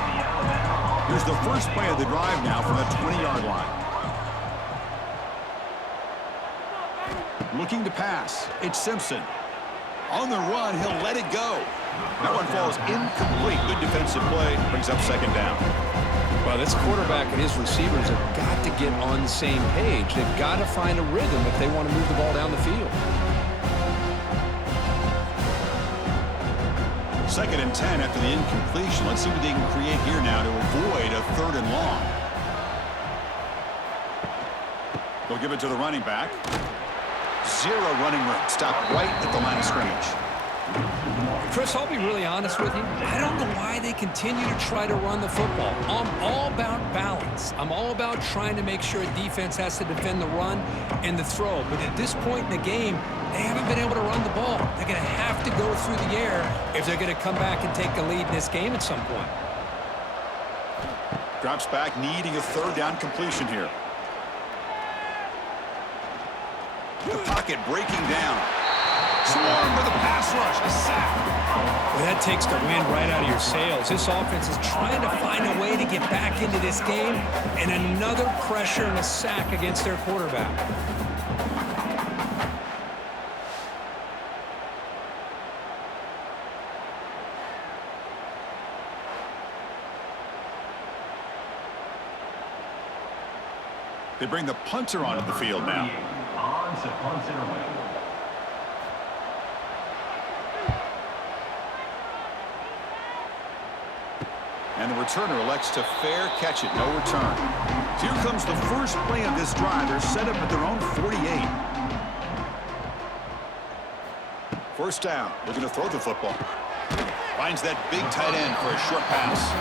Here's the first play of the drive now from the 20-yard line. Looking to pass. It's Simpson. On the run, he'll let it go. That one falls incomplete. Good defensive play. Brings up 2nd down. Well, this quarterback and his receivers have got to get on the same page. They've got to find a rhythm if they want to move the ball down the field. 2nd and 10 after the incompletion. Let's see what they can create here now to avoid a 3rd and long. They'll give it to the running back. Zero running room. Stopped right at the line of scrimmage. Chris, I'll be really honest with you. I don't know why they continue to try to run the football. I'm all about balance. I'm all about trying to make sure a defense has to defend the run and the throw. But at this point in the game, they haven't been able to run the ball. They're going to have to go through the air if they're going to come back and take the lead in this game at some point. Drops back, needing a third down completion here. The pocket breaking down. Swarm with a pass rush, a sack. Well, that takes the wind right out of your sails. This offense is trying to find a way to get back into this game, and another pressure and a sack against their quarterback. They bring the punter onto the field now. On to punt it away. And the returner elects to fair catch it. No return. Here comes the first play of this drive. They're set up at their own 48. First down. Looking to throw the football. Finds that big tight end for a short pass.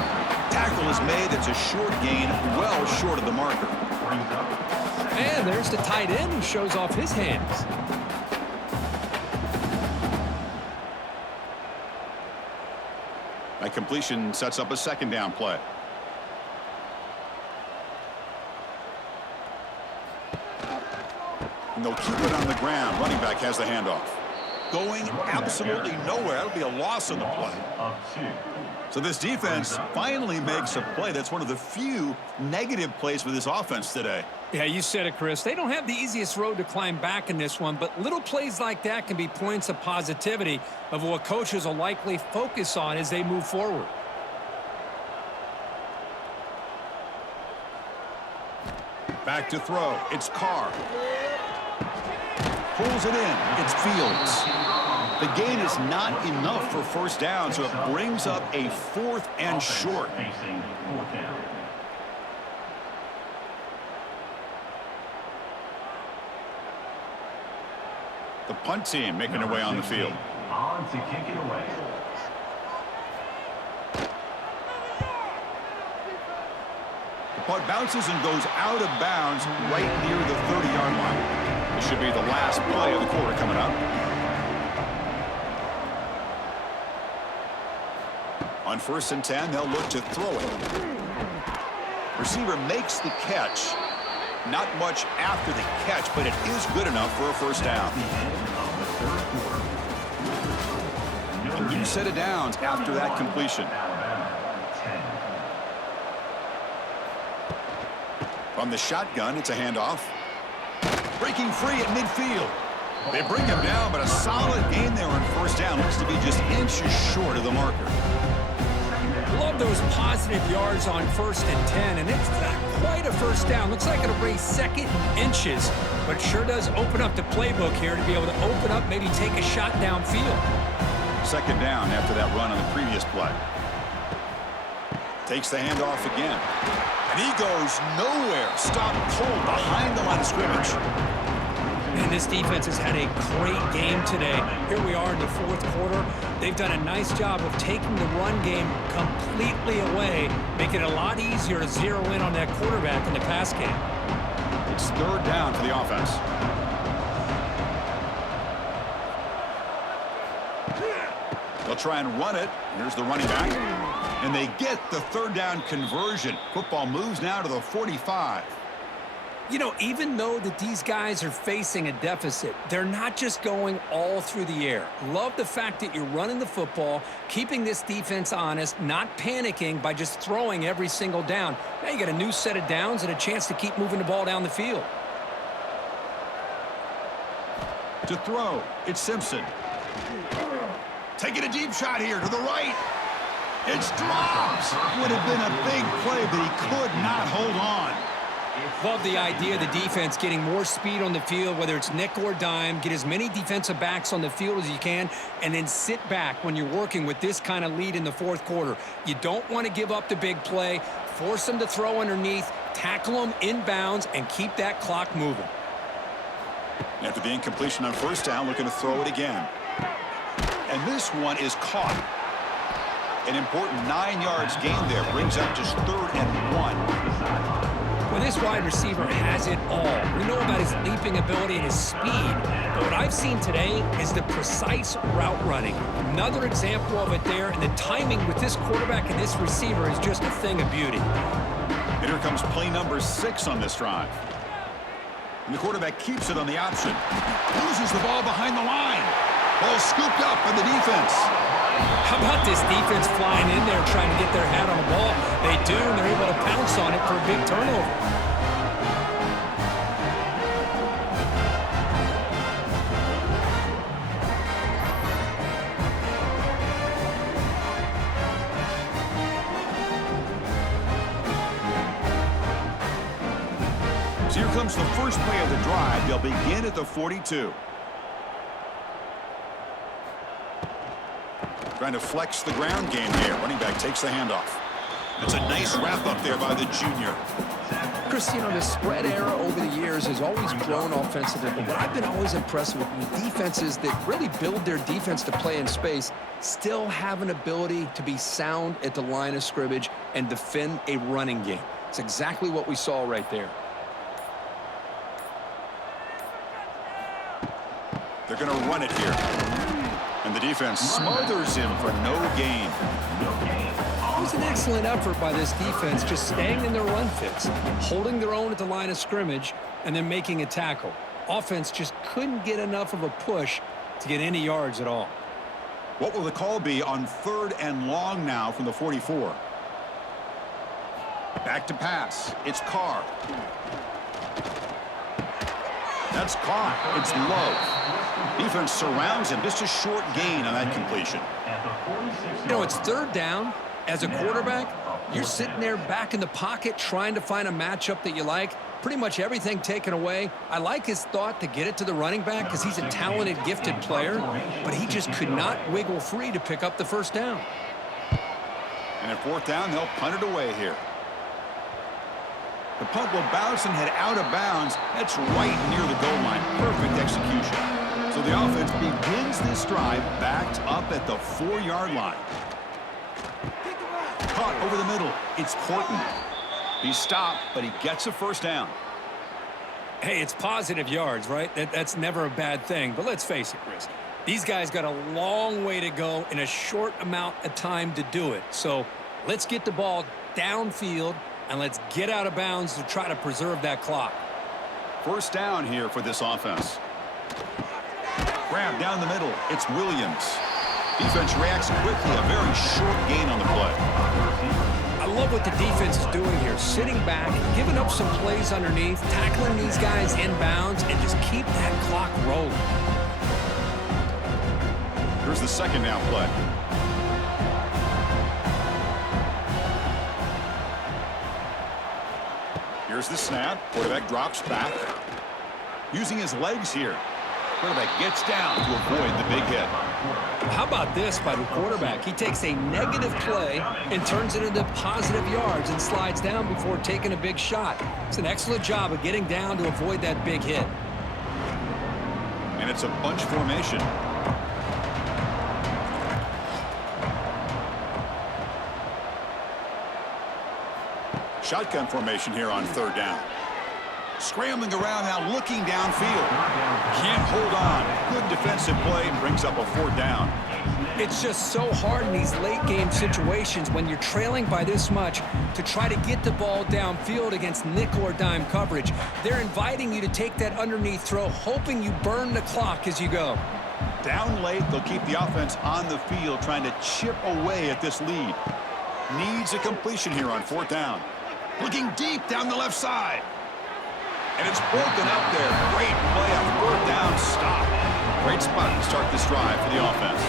Tackle is made. It's a short gain, well short of the marker. And there's the tight end who shows off his hands. That completion sets up a second down play. And they'll keep it on the ground. Running back has the handoff. Going absolutely nowhere. That'll be a loss on the play. Of 2. So this defense finally makes a play. That's one of the few negative plays for this offense today. Yeah, you said it, Chris. They don't have the easiest road to climb back in this one, but little plays like that can be points of positivity of what coaches will likely focus on as they move forward. Back to throw. It's Carr. Pulls it in. It's Fields. The gain is not enough for first down, so it brings up a 4th and short. Facing 4th down. The punt team making their way on the field. On to kick it away. The punt bounces and goes out of bounds right near the 30-yard line. This should be the last play of the quarter coming up. On 1st and 10, they'll look to throw it. Receiver makes the catch. Not much after the catch, but it is good enough for a first down. A new set of downs after that completion. From the shotgun, it's a handoff. Breaking free at midfield. They bring him down, but a solid gain there on first down. Looks to be just inches short of the marker. Love those positive yards on 1st and 10, and it's not quite a first down. Looks like it'll raise 2nd inches, but it sure does open up the playbook here to be able to open up, maybe take a shot downfield. 2nd down after that run on the previous play. Takes the handoff again. And he goes nowhere. Stopped cold behind the line of scrimmage. And this defense has had a great game today. Here we are in the 4th quarter. They've done a nice job of taking the run game completely away, making it a lot easier to zero in on that quarterback in the pass game. It's 3rd down for the offense. They'll try and run it. Here's the running back. And they get the 3rd down conversion. Football moves now to the 45. You know, even though that these guys are facing a deficit, they're not just going all through the air. Love the fact that you're running the football, keeping this defense honest, not panicking by just throwing every single down. Now you got a new set of downs and a chance to keep moving the ball down the field. To throw, it's Simpson. Taking a deep shot here to the right. It's dropped. Would have been a big play, but he could not hold on. Love the idea of the defense getting more speed on the field, whether it's nickel or dime, get as many defensive backs on the field as you can, and then sit back when you're working with this kind of lead in the 4th quarter. You don't want to give up the big play, force them to throw underneath, tackle them inbounds, and keep that clock moving. After the incompletion on first down, looking to throw it again. And this one is caught. An important 9 yards gain there. Brings up just 3rd and 1. Well, this wide receiver has it all. We know about his leaping ability and his speed. But what I've seen today is the precise route running. Another example of it there. And the timing with this quarterback and this receiver is just a thing of beauty. And here comes play number 6 on this drive. And the quarterback keeps it on the option. Loses the ball behind the line. Ball scooped up by the defense. How about this defense flying in there trying to get their hat on the ball? They do, and they're able to pounce on it for a big turnover. So here comes the first play of the drive. They'll begin at the 42. Trying to flex the ground game here. Running back takes the handoff. It's a nice wrap up there by the junior. Chris, you know, the spread era over the years has always grown offensively, but what I've been always impressed with defenses that really build their defense to play in space still have an ability to be sound at the line of scrimmage and defend a running game. It's exactly what we saw right there. They're going to run it here. And the defense smothers him for no gain. It was an excellent effort by this defense, just staying in their run fits, holding their own at the line of scrimmage, and then making a tackle. Offense just couldn't get enough of a push to get any yards at all. What will the call be on 3rd and long now from the 44? Back to pass. It's Carr. That's caught. It's Love. Defense surrounds him. Just a short gain on that completion. You know, it's 3rd down. As a quarterback, you're sitting there back in the pocket trying to find a matchup that you like. Pretty much everything taken away. I like his thought to get it to the running back because he's a talented, gifted player, but he just could not wiggle free to pick up the first down. And at 4th down, they'll punt it away here. The punt will bounce and head out of bounds. That's right near the goal line. Perfect execution. So the offense begins this drive backed up at the 4-yard line. Caught over the middle. It's Horton. He stopped, but he gets a first down. Hey, it's positive yards, right? That's never a bad thing. But let's face it, Chris. These guys got a long way to go in a short amount of time to do it. So let's get the ball downfield, and let's get out of bounds to try to preserve that clock. First down here for this offense. Grab down the middle. It's Williams. Defense reacts quickly. A very short gain on the play. I love what the defense is doing here. Sitting back, giving up some plays underneath, tackling these guys in bounds, and just keep that clock rolling. Here's the 2nd down play. Here's the snap. Quarterback drops back. Using his legs here. Quarterback gets down to avoid the big hit. How about this by the quarterback? He takes a negative play and turns it into positive yards and slides down before taking a big shot. It's an excellent job of getting down to avoid that big hit. And it's a bunch formation. Shotgun formation here on 3rd down. Scrambling around now, looking downfield. Can't hold on. Good defensive play and brings up a 4th down. It's just so hard in these late-game situations when you're trailing by this much to try to get the ball downfield against nickel or dime coverage. They're inviting you to take that underneath throw, hoping you burn the clock as you go. Down late, they'll keep the offense on the field, trying to chip away at this lead. Needs a completion here on 4th down. Looking deep down the left side. And it's broken up there. Great play on 4th down stop. Great spot to start this drive for the offense.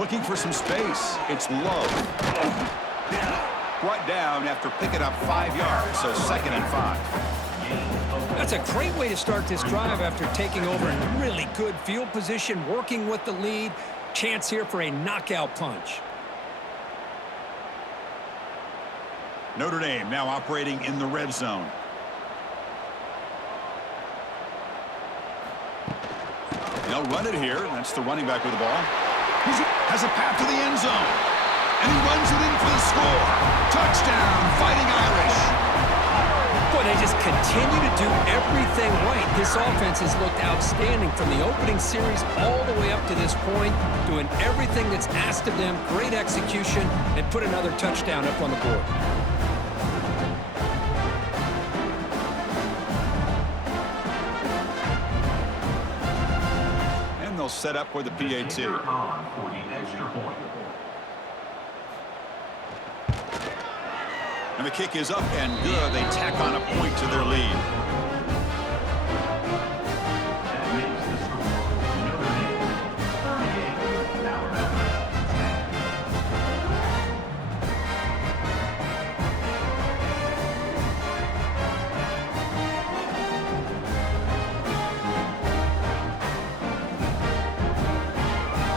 Looking for some space. It's Love. Brought down after picking up 5 yards, so 2nd and 5. That's a great way to start this drive after taking over in really good field position, working with the lead. Chance here for a knockout punch. Notre Dame now operating in the red zone. They'll run it here. That's the running back with the ball. He has a path to the end zone. And he runs it in for the score. Touchdown, Fighting Irish. Boy, they just continue to do everything right. This offense has looked outstanding from the opening series all the way up to this point, doing everything that's asked of them, great execution, and put another touchdown up on the board. And they'll set up with the PAT. For the extra point. And the kick is up and good. They tack on a point to their lead. That makes the score Notre Dame 38, powerhouse 10.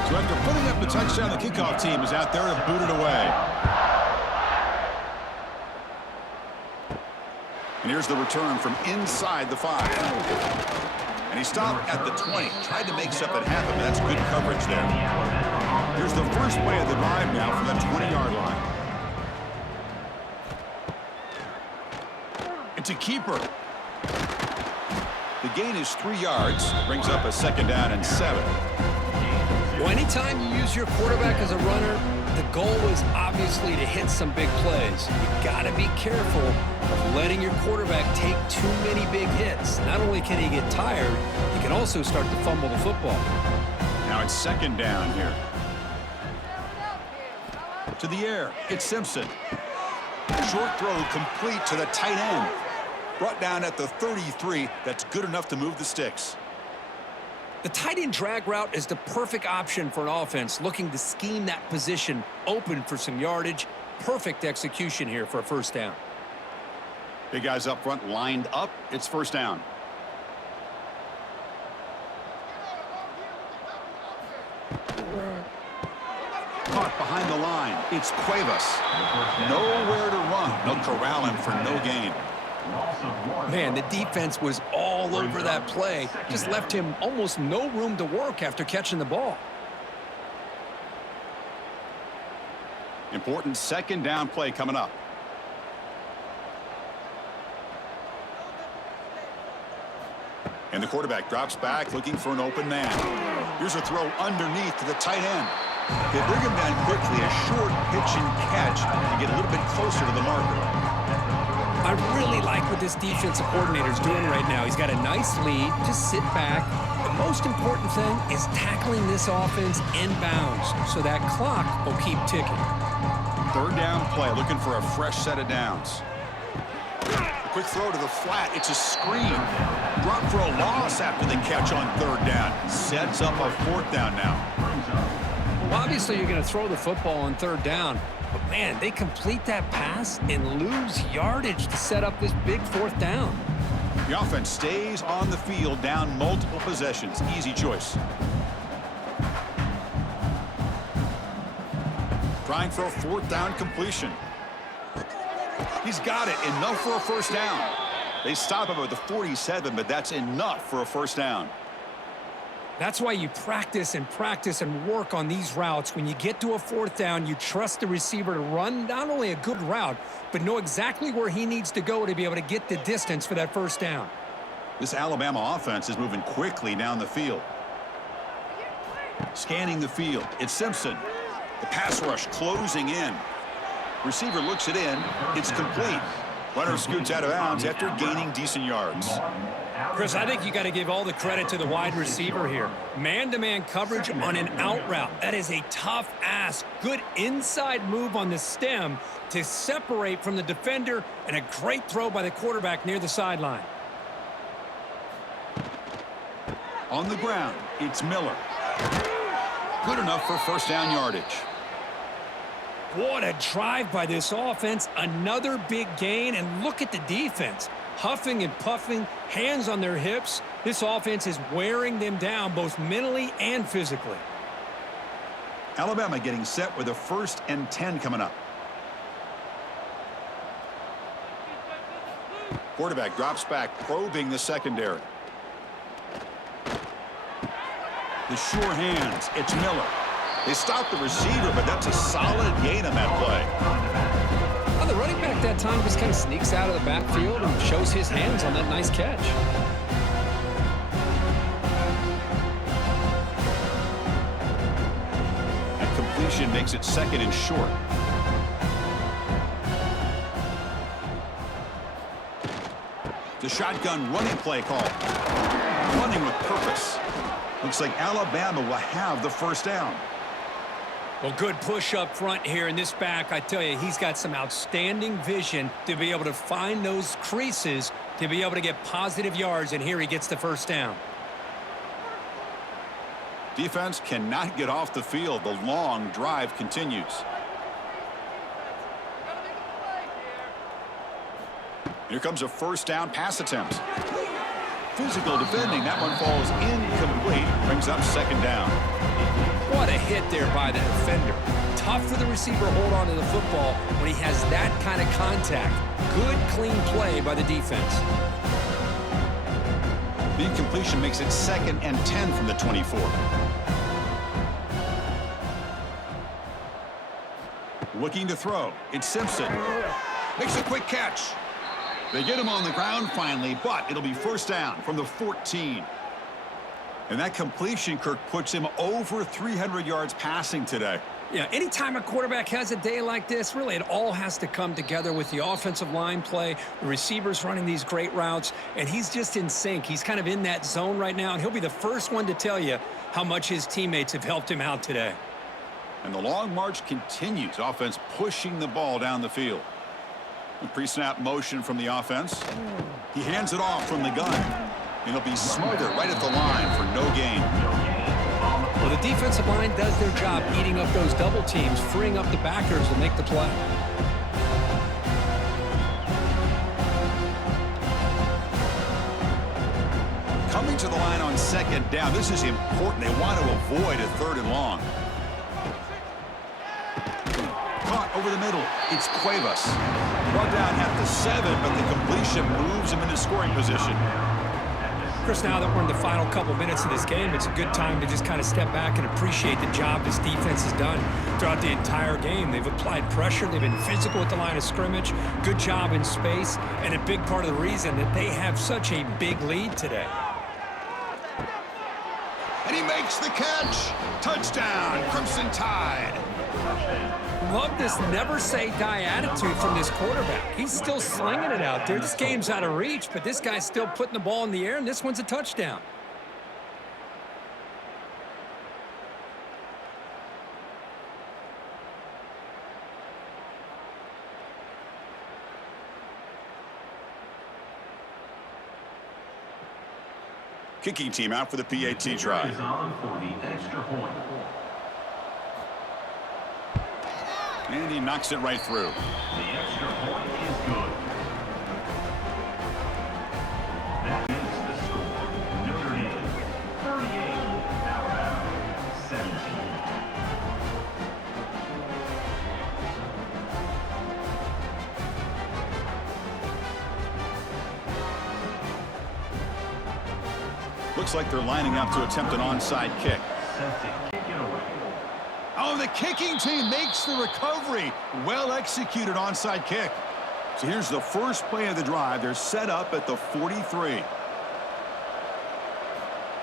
So after putting up the touchdown, the kickoff team is out there to boot it away. And here's the return from inside the 5. And he stopped at the 20. Tried to make something happen, but that's good coverage there. Here's the first play of the drive now from the 20-yard line. It's a keeper. The gain is 3 yards. Brings up a 2nd down and 7. Well, anytime you use your quarterback as a runner, the goal is obviously to hit some big plays. You've got to be careful of letting your quarterback take too many big hits. Not only can he get tired, he can also start to fumble the football. Now it's 2nd down here. To the air, it's Simpson. Short throw complete to the tight end. Brought down at the 33. That's good enough to move the sticks. The tight end drag route is the perfect option for an offense looking to scheme that position open for some yardage. Perfect execution here for a 1st down. Big guys up front lined up. It's 1st down. Caught behind the line. It's Cuevas. Nowhere to run. They'll corral him for no gain. Man, the defense was all over that play. Just left him almost no room to work after catching the ball. Important 2nd down play coming up. And the quarterback drops back looking for an open man. Here's a throw underneath to the tight end. They bring him down quickly. A short pitch and catch to get a little bit closer to the marker. I really like what this defensive coordinator is doing right now. He's got a nice lead. Just sit back. The most important thing is tackling this offense inbounds so that clock will keep ticking. 3rd down play, looking for a fresh set of downs. A quick throw to the flat. It's a screen. Drop for a loss after the catch on 3rd down. Sets up a 4th down now. Well, obviously, you're going to throw the football on 3rd down. But, man, they complete that pass and lose yardage to set up this big 4th down. The offense stays on the field, down multiple possessions. Easy choice. Trying for a 4th down completion. He's got it. Enough for a 1st down. They stop him at the 47, but that's enough for a 1st down. That's why you practice and work on these routes. When you get to a 4th down, you trust the receiver to run not only a good route, but know exactly where he needs to go to be able to get the distance for that 1st down. This Alabama offense is moving quickly down the field. Scanning the field, it's Simpson. The pass rush closing in. Receiver looks it in. It's complete. Runner scoots out of bounds after gaining decent yards. Chris, I think you got to give all the credit to the wide receiver here. Man-to-man coverage on an out route. That is a tough ask. Good inside move on the stem to separate from the defender, and a great throw by the quarterback near the sideline. On the ground, it's Miller. Good enough for 1st down yardage. What a drive by this offense. Another big gain, and look at the defense. Huffing and puffing, hands on their hips. This offense is wearing them down both mentally and physically. Alabama getting set with a 1st and 10 coming up. Quarterback drops back, probing the secondary. The sure hands. It's Miller. They stopped the receiver, but that's a solid gain on that play. Well, the running back that time just kind of sneaks out of the backfield and shows his hands on that nice catch. That completion makes it 2nd and short. The shotgun running play call. Running with purpose. Looks like Alabama will have the first down. Well, good push up front here in this back. I tell you, he's got some outstanding vision to be able to find those creases, to be able to get positive yards, and here he gets the first down. Defense cannot get off the field. The long drive continues. Here comes a first down pass attempt. Physical defending. That one falls incomplete. Brings up 2nd down. What a hit there by the defender. Tough for the receiver to hold on to the football when he has that kind of contact. Good, clean play by the defense. The incompletion makes it 2nd and 10 from the 24. Looking to throw. It's Simpson. Makes a quick catch. They get him on the ground finally, but it'll be first down from the 14. And that completion, Kirk, puts him over 300 yards passing today. Yeah, anytime a quarterback has a day like this, really it all has to come together with the offensive line play, the receivers running these great routes, and he's just in sync. He's kind of in that zone right now, and he'll be the first one to tell you how much his teammates have helped him out today. And the long march continues. Offense pushing the ball down the field. A pre-snap motion from the offense. He hands it off from the gun. And he'll be smothered right at the line for no gain. Well, the defensive line does their job eating up those double teams, freeing up the backers to make the play. Coming to the line on 2nd down. This is important. They want to avoid a 3rd and long. Caught over the middle. It's Cuevas. Brought down at the 7, but the completion moves him into scoring position. Chris, now that we're in the final couple minutes of this game, it's a good time to just kind of step back and appreciate the job this defense has done throughout the entire game. They've applied pressure. They've been physical at the line of scrimmage. Good job in space, and a big part of the reason that they have such a big lead today. And he makes the catch. Touchdown, Crimson Tide. Love this never-say-die attitude from this quarterback. He's still slinging it out there. This game's out of reach, but this guy's still putting the ball in the air, and this one's a touchdown. Kicking team out for the PAT try. Is on for the extra point. And he knocks it right through. The extra point is good. That is the score. Notre Dame 38, Alabama 17. Looks like they're lining up to attempt an onside kick. Set to kick it away. Oh, the kicking team makes the recovery. Well executed onside kick. So here's the first play of the drive. They're set up at the 43.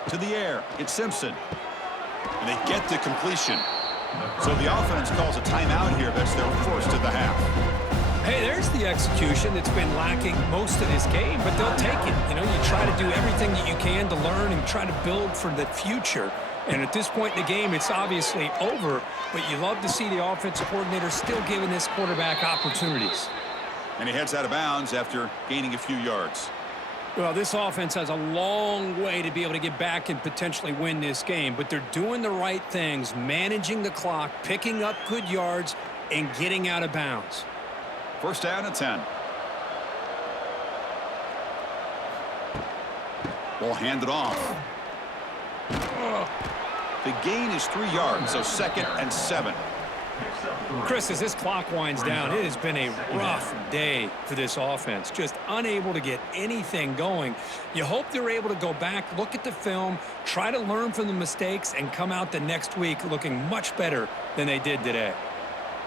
To the air, it's Simpson. And they get the completion. So the offense calls a timeout here. That's their first of the half. Hey, there's the execution that's been lacking most of this game, but they'll take it. You know, you try to do everything that you can to learn and try to build for the future. And at this point in the game, it's obviously over, but you love to see the offensive coordinator still giving this quarterback opportunities. And he heads out of bounds after gaining a few yards. Well, this offense has a long way to be able to get back and potentially win this game, but they're doing the right things, managing the clock, picking up good yards, and getting out of bounds. First down at 10. Ball handed off. The gain is 3 yards, so 2nd and 7. Picks up 3. Chris, as this clock winds down, it has been a rough day for this offense. Just unable to get anything going. You hope they're able to go back, look at the film, try to learn from the mistakes, and come out the next week looking much better than they did today.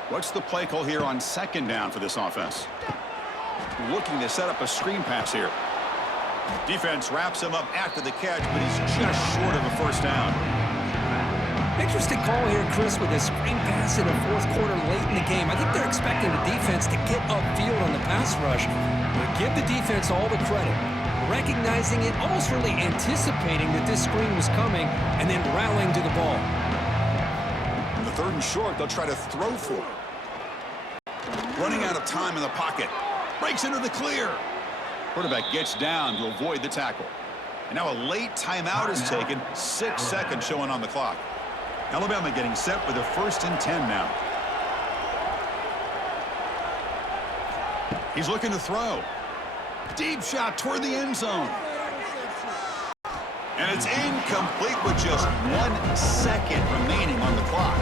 What's the play call here on second down for this offense? Looking to set up a screen pass here. Defense wraps him up after the catch, but he's just short of a first down. Interesting call here, Chris, with a screen pass in the fourth quarter late in the game. I think they're expecting the defense to get upfield on the pass rush. But give the defense all the credit. Recognizing it, almost really anticipating that this screen was coming, and then rallying to the ball. On the 3rd and short, they'll try to throw for it. Running out of time in the pocket. Breaks into the clear. Quarterback gets down to avoid the tackle. And now a late timeout is taken. 6 seconds showing on the clock. Alabama getting set with a 1st and 10 now. He's looking to throw. Deep shot toward the end zone. And it's incomplete with just 1 second remaining on the clock.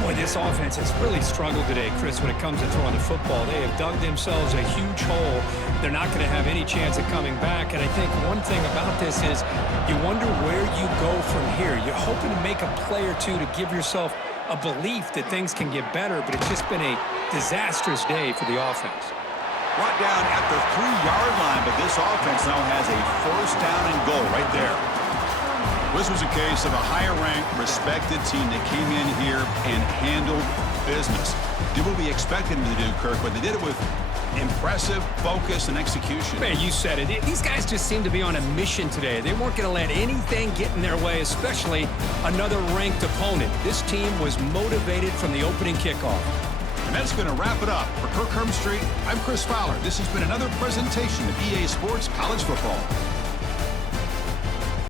Boy, this offense has really struggled today, Chris, when it comes to throwing the football. They have dug themselves a huge hole. They're not going to have any chance of coming back. And I think one thing about this is you wonder where you go from here. You're hoping to make a play or two to give yourself a belief that things can get better, but it's just been a disastrous day for the offense. Brought down at the 3-yard line, but this offense now has a 1st down and goal right there. This was a case of a higher-ranked, respected team that came in here and handled business. Did what we expected them to do, Kirk, but they did it with impressive focus and execution. Man, you said it. These guys just seem to be on a mission today. They weren't going to let anything get in their way, especially another ranked opponent. This team was motivated from the opening kickoff. And that's going to wrap it up. For Kirk Street, I'm Chris Fowler. This has been another presentation of EA Sports College Football.